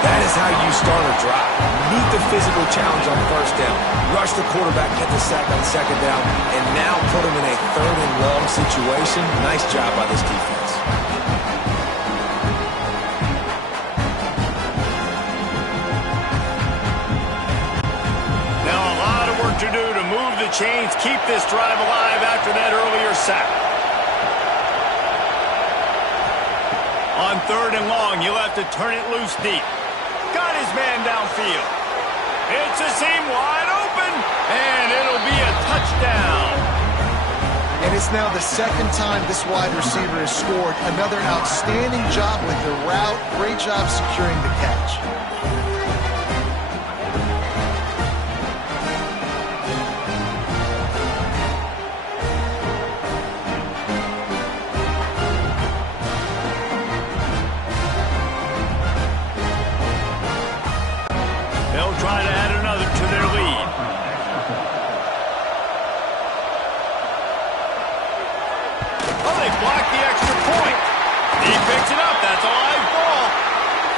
That is how you start a drive. Meet the physical challenge on 1st down. Rush the quarterback, get the sack on 2nd down, and now put him in a 3rd and long situation. Nice job by this defense. Now a lot of work to do to move the chains, keep this drive alive after that earlier sack. On 3rd and long, you'll have to turn it loose deep. Got his man downfield. It's a seam wide open, and it'll be a touchdown. And it's now the 2nd time this wide receiver has scored. Another outstanding job with the route. Great job securing the catch. Try to add another to their lead. Oh, they blocked the extra point. He picks it up. That's a live ball.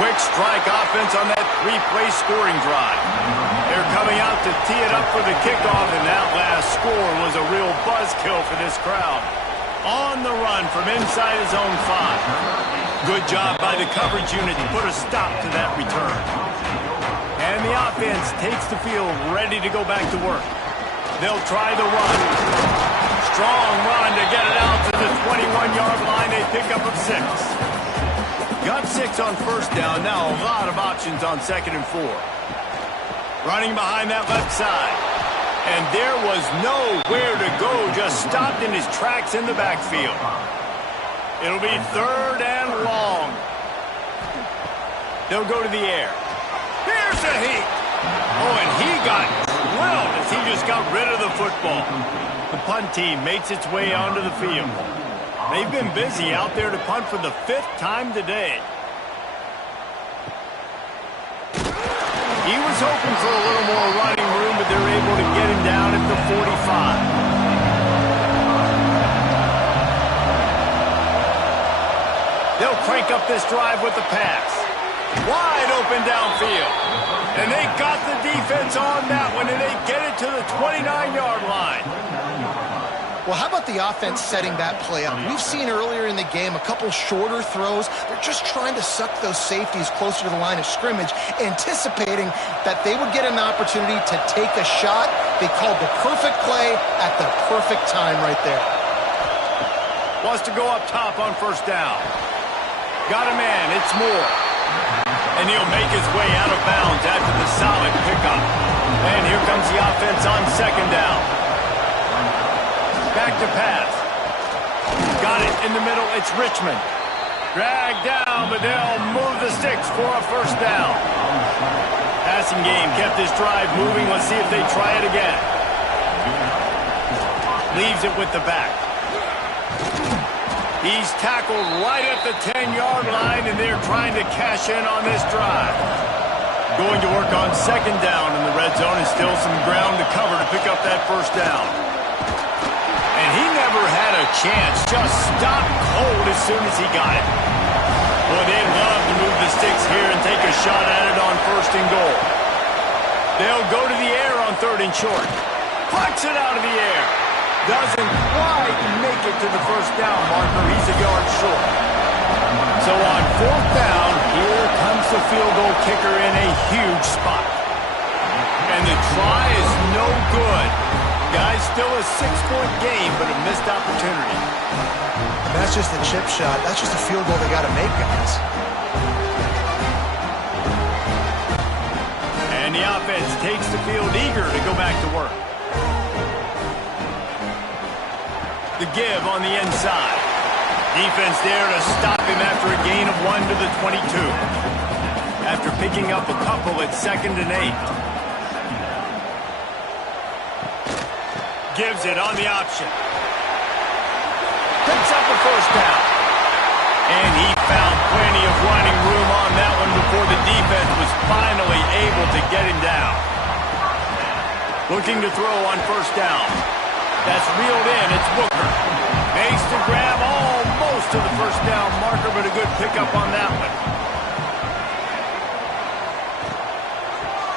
Quick strike offense on that 3-play scoring drive. They're coming out to tee it up for the kickoff, and that last score was a real buzzkill for this crowd. On the run from inside his own 5. Good job by the coverage unit to put a stop to that return. And the offense takes the field, ready to go back to work. They'll try the run. Strong run to get it out to the 21-yard line. They pick up of 6. Got 6 on 1st down. Now a lot of options on 2nd and 4. Running behind that left side. And there was nowhere to go. Just stopped in his tracks in the backfield. It'll be 3rd and long. They'll go to the air. Here's a heat. Oh, and he got drilled as he just got rid of the football. The punt team makes its way onto the field. They've been busy out there to punt for the 5th time today. He was hoping for a little more running room, but they're able to get him down at the 45. They'll crank up this drive with the pass. Wide open downfield. And they got the defense on that one, and they get it to the 29-yard line. Well, how about the offense setting that play up? We've seen earlier in the game a couple shorter throws. They're just trying to suck those safeties closer to the line of scrimmage, anticipating that they would get an opportunity to take a shot. They called the perfect play at the perfect time right there. Wants to go up top on first down. Got a man, it's Moore. And he'll make his way out of bounds after the solid pickup. And here comes the offense on second down. Back to pass. Got it in the middle. It's Richmond. Dragged down, but they'll move the sticks for a first down. Passing game kept this drive moving. Let's see if they try it again. Leaves it with the back. He's tackled right at the 10-yard line, and they're trying to cash in on this drive. Going to work on second down in the red zone, and still some ground to cover to pick up that first down. And he never had a chance, just stopped cold as soon as he got it. Boy, they'd love to move the sticks here and take a shot at it on first and goal. They'll go to the air on third and short. Flex it out of the air. Doesn't quite make it to the first down marker. He's a yard short. So on fourth down, here comes the field goal kicker in a huge spot. And the try is no good. Guys, still a 6-point game, but a missed opportunity. And that's just a chip shot. That's just a field goal they got to make, guys. And the offense takes the field eager to go back to work. The give on the inside. Defense there to stop him after a gain of 1 to the 22. After picking up a couple at 2nd and 8. Gives it on the option. Picks up a first down. And he found plenty of running room on that one before the defense was finally able to get him down. Looking to throw on first down. That's reeled in. It's Booker. Makes the grab almost to the first down marker, but a good pickup on that one.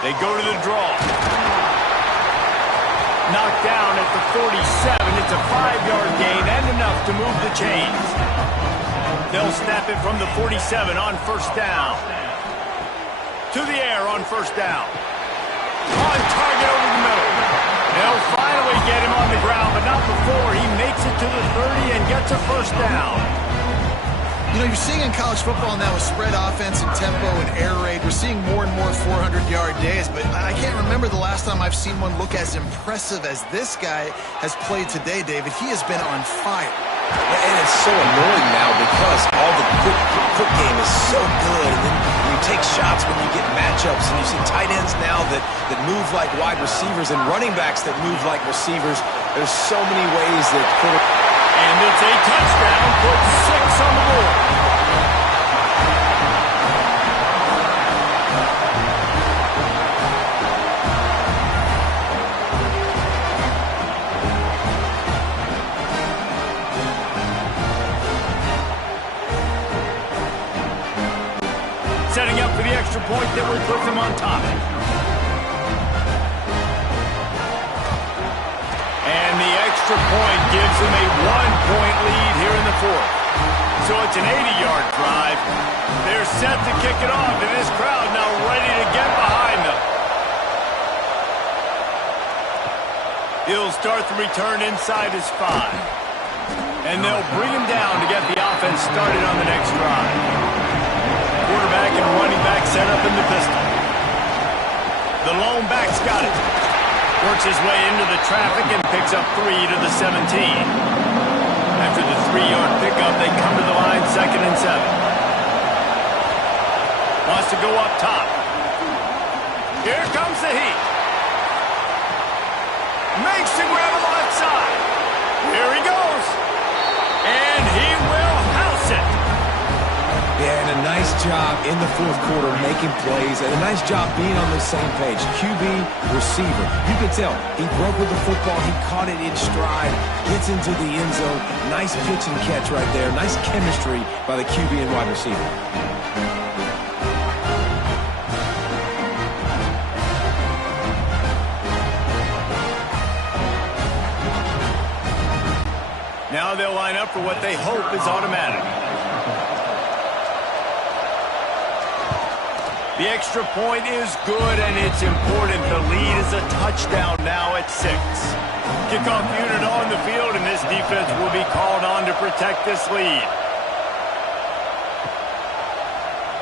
They go to the draw. Knocked down at the 47. It's a 5-yard gain and enough to move the chains. They'll snap it from the 47 on first down. To the air on first down. On target over the middle. They'll finally get him on the ground, but not before he makes it to the 30 and gets a first down. You know, you're seeing in college football now with spread offense and tempo and air raid, we're seeing more and more 400-yard days, but I can't remember the last time I've seen one look as impressive as this guy has played today, David. He has been on fire. And it's so annoying now because all the quick game is so good, and then you take shots when you get matchups, and you see tight ends now that move like wide receivers and running backs that move like receivers. There's so many ways that And it's a touchdown, puts 6 on the board. Setting up for the extra point that would put them on top. And the extra point gives them a 1-point lead here in the fourth. So it's an 80-yard drive. They're set to kick it off, and this crowd now ready to get behind them. He'll start the return inside his 5. And they'll bring him down to get the offense started on the next drive. Quarterback and running back set up in the pistol. The lone back's got it. Works his way into the traffic and picks up 3 to the 17. After the 3-yard pickup, they come to the line 2nd and 7. Wants to go up top. Here comes the heat. Makes the grab on the left side. Here he goes. And he will house it. Yeah, and a nice job in the fourth quarter making plays and a nice job being on the same page. QB, receiver. You can tell he broke with the football. He caught it in stride, gets into the end zone. Nice pitch and catch right there. Nice chemistry by the QB and wide receiver. Now they'll line up for what they hope is automatic. The extra point is good, and it's important. The lead is a touchdown now at 6. Kickoff unit on the field, and this defense will be called on to protect this lead.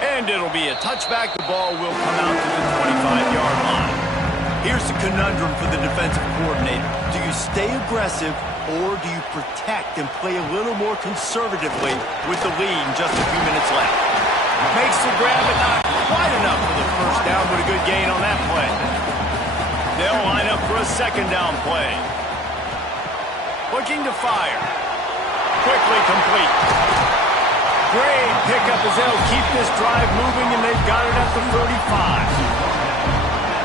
And it'll be a touchback. The ball will come out to the 25-yard line. Here's the conundrum for the defensive coordinator. Do you stay aggressive, or do you protect and play a little more conservatively with the lead and just a few minutes left? Makes the grab, but not quite enough for the first down, but a good gain on that play. They'll line up for a second down play. Looking to fire. Quickly complete. Great pickup as they'll keep this drive moving, and they've got it at the 35.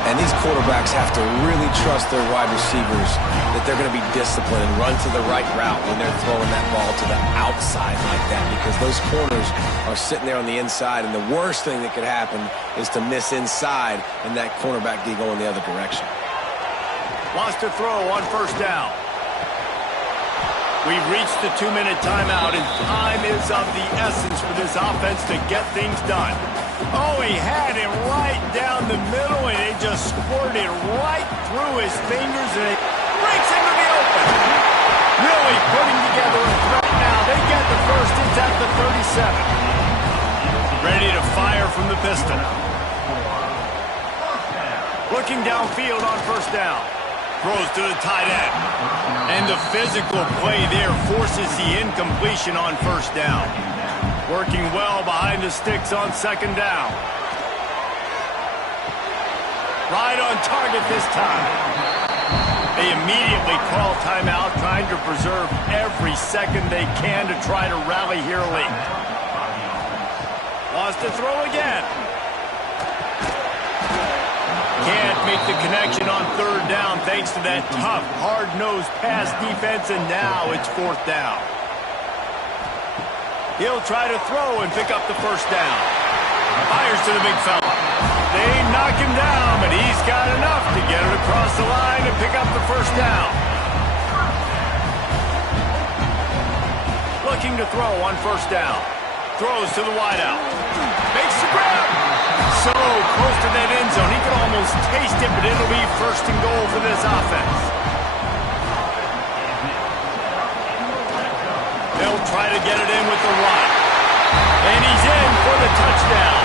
And these quarterbacks have to really trust their wide receivers that they're going to be disciplined and run to the right route when they're throwing that ball to the outside like that, because those corners are sitting there on the inside, and the worst thing that could happen is to miss inside and that cornerback D go in the other direction. Wants to throw on first down. We've reached the 2-minute timeout, and time is of the essence for this offense to get things done. Oh, he had it right down the middle, and it just squirted right through his fingers, and it breaks into the open. Really putting together a threat now. They get the first. It's at the 37. Ready to fire from the pistol. Looking downfield on first down. Throws to the tight end. And the physical play there forces the incompletion on first down. Working well behind the sticks on second down. Right on target this time. They immediately call timeout, trying to preserve every second they can to try to rally here late. Lost to throw again. Can't make the connection on third down thanks to that tough, hard-nosed pass defense, and now it's fourth down. He'll try to throw and pick up the first down. Fires to the big fella. They knock him down, but he's got enough to get it across the line and pick up the first down. Looking to throw on first down. Throws to the wideout. Makes the grab. So close to that end zone. He could almost taste it, but it'll be first and goal for this offense. They'll try to get it in with the run. And he's in for the touchdown.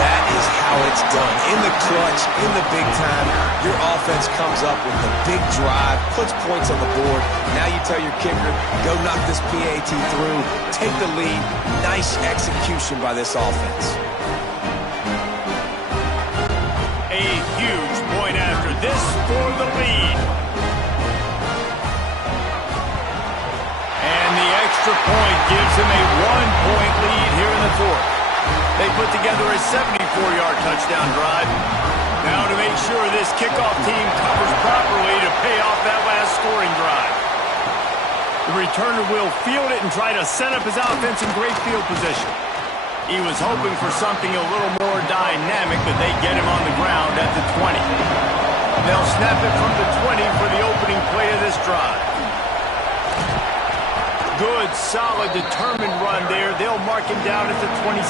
That is how it's done. In the clutch, in the big time, your offense comes up with the big drive, puts points on the board. Now you tell your kicker, go knock this PAT through, take the lead. Nice execution by this offense. A huge point after this for the lead. And the extra point gives him a 1-point lead here in the fourth. They put together a 74-yard touchdown drive. Now to make sure this kickoff team covers properly to pay off that last scoring drive. The returner will field it and try to set up his offense in great field position. He was hoping for something a little more dynamic, but they get him on the ground at the 20. They'll snap it from the 20 for the opening play of this drive. Good, solid, determined run there. They'll mark him down at the 27.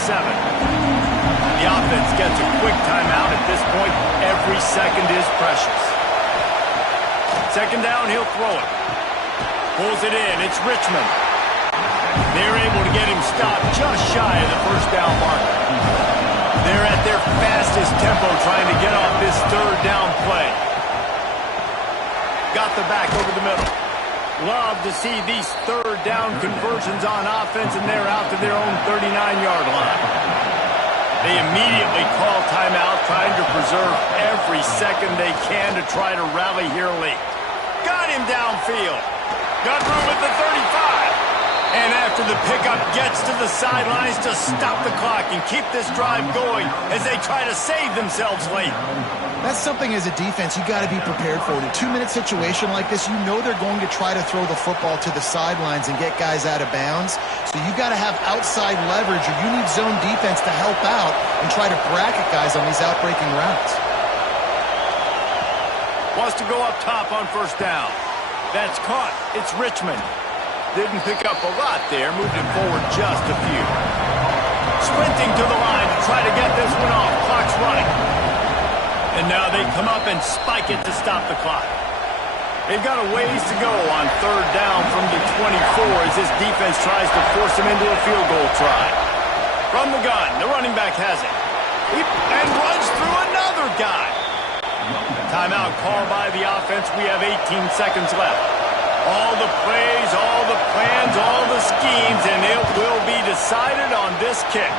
The offense gets a quick timeout. At this point, every second is precious. Second down, he'll throw it. Pulls it in. It's Richmond. They're able to get him stopped just shy of the first down mark. They're at their fastest tempo trying to get off this third down play. Got the back over the middle. Love to see these third down conversions on offense, and they're out to their own 39-yard line. They immediately call timeout, trying to preserve every second they can to try to rally here late. Got him downfield. Got room at the 35. And after the pickup gets to the sidelines to stop the clock and keep this drive going as they try to save themselves late. That's something as a defense you got to be prepared for. In a 2-minute situation like this, you know they're going to try to throw the football to the sidelines and get guys out of bounds. So you got to have outside leverage, or you need zone defense to help out and try to bracket guys on these outbreaking routes. Wants to go up top on first down. That's caught. It's Richmond. Didn't pick up a lot there. Moved it forward just a few. Sprinting to the line to try to get this one off. Clock's running. And now they come up and spike it to stop the clock. They've got a ways to go on third down from the 24 as this defense tries to force them into a field goal try. From the gun, the running back has it. And runs through another guy. Timeout called by the offense. We have 18 seconds left. All the plays, all the plans, all the schemes, and it will be decided on this kick.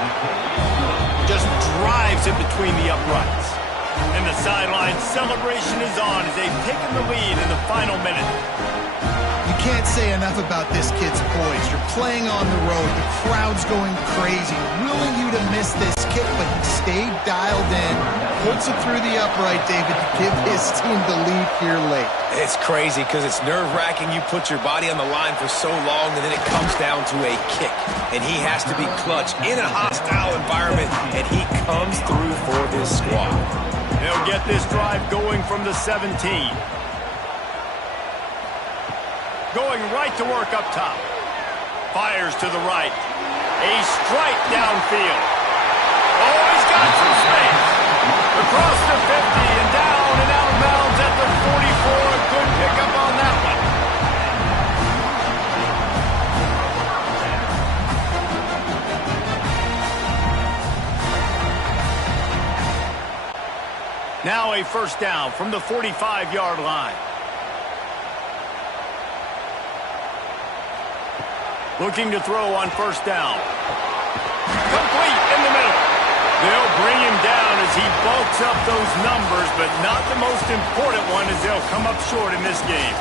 Just drives it between the uprights. And the sideline celebration is on as they've taken the lead in the final minute. You can't say enough about this kid's poise. You're playing on the road. The crowd's going crazy, willing you to miss this kick, but he stayed dialed in, puts it through the upright, David, to give his team the lead here late. It's crazy because it's nerve-wracking. You put your body on the line for so long, and then it comes down to a kick. And he has to be clutch in a hostile environment, and he comes through for this squad. They'll get this drive going from the 17. Going right to work up top. Fires to the right. A strike downfield. Oh, he's got some space. Across the 50 and down and out of bounds at the 44. Good pickup on that one. Now a first down from the 45-yard line. Looking to throw on first down. Complete in the middle. They'll bring him down as he bulks up those numbers, but not the most important one as they'll come up short in this game.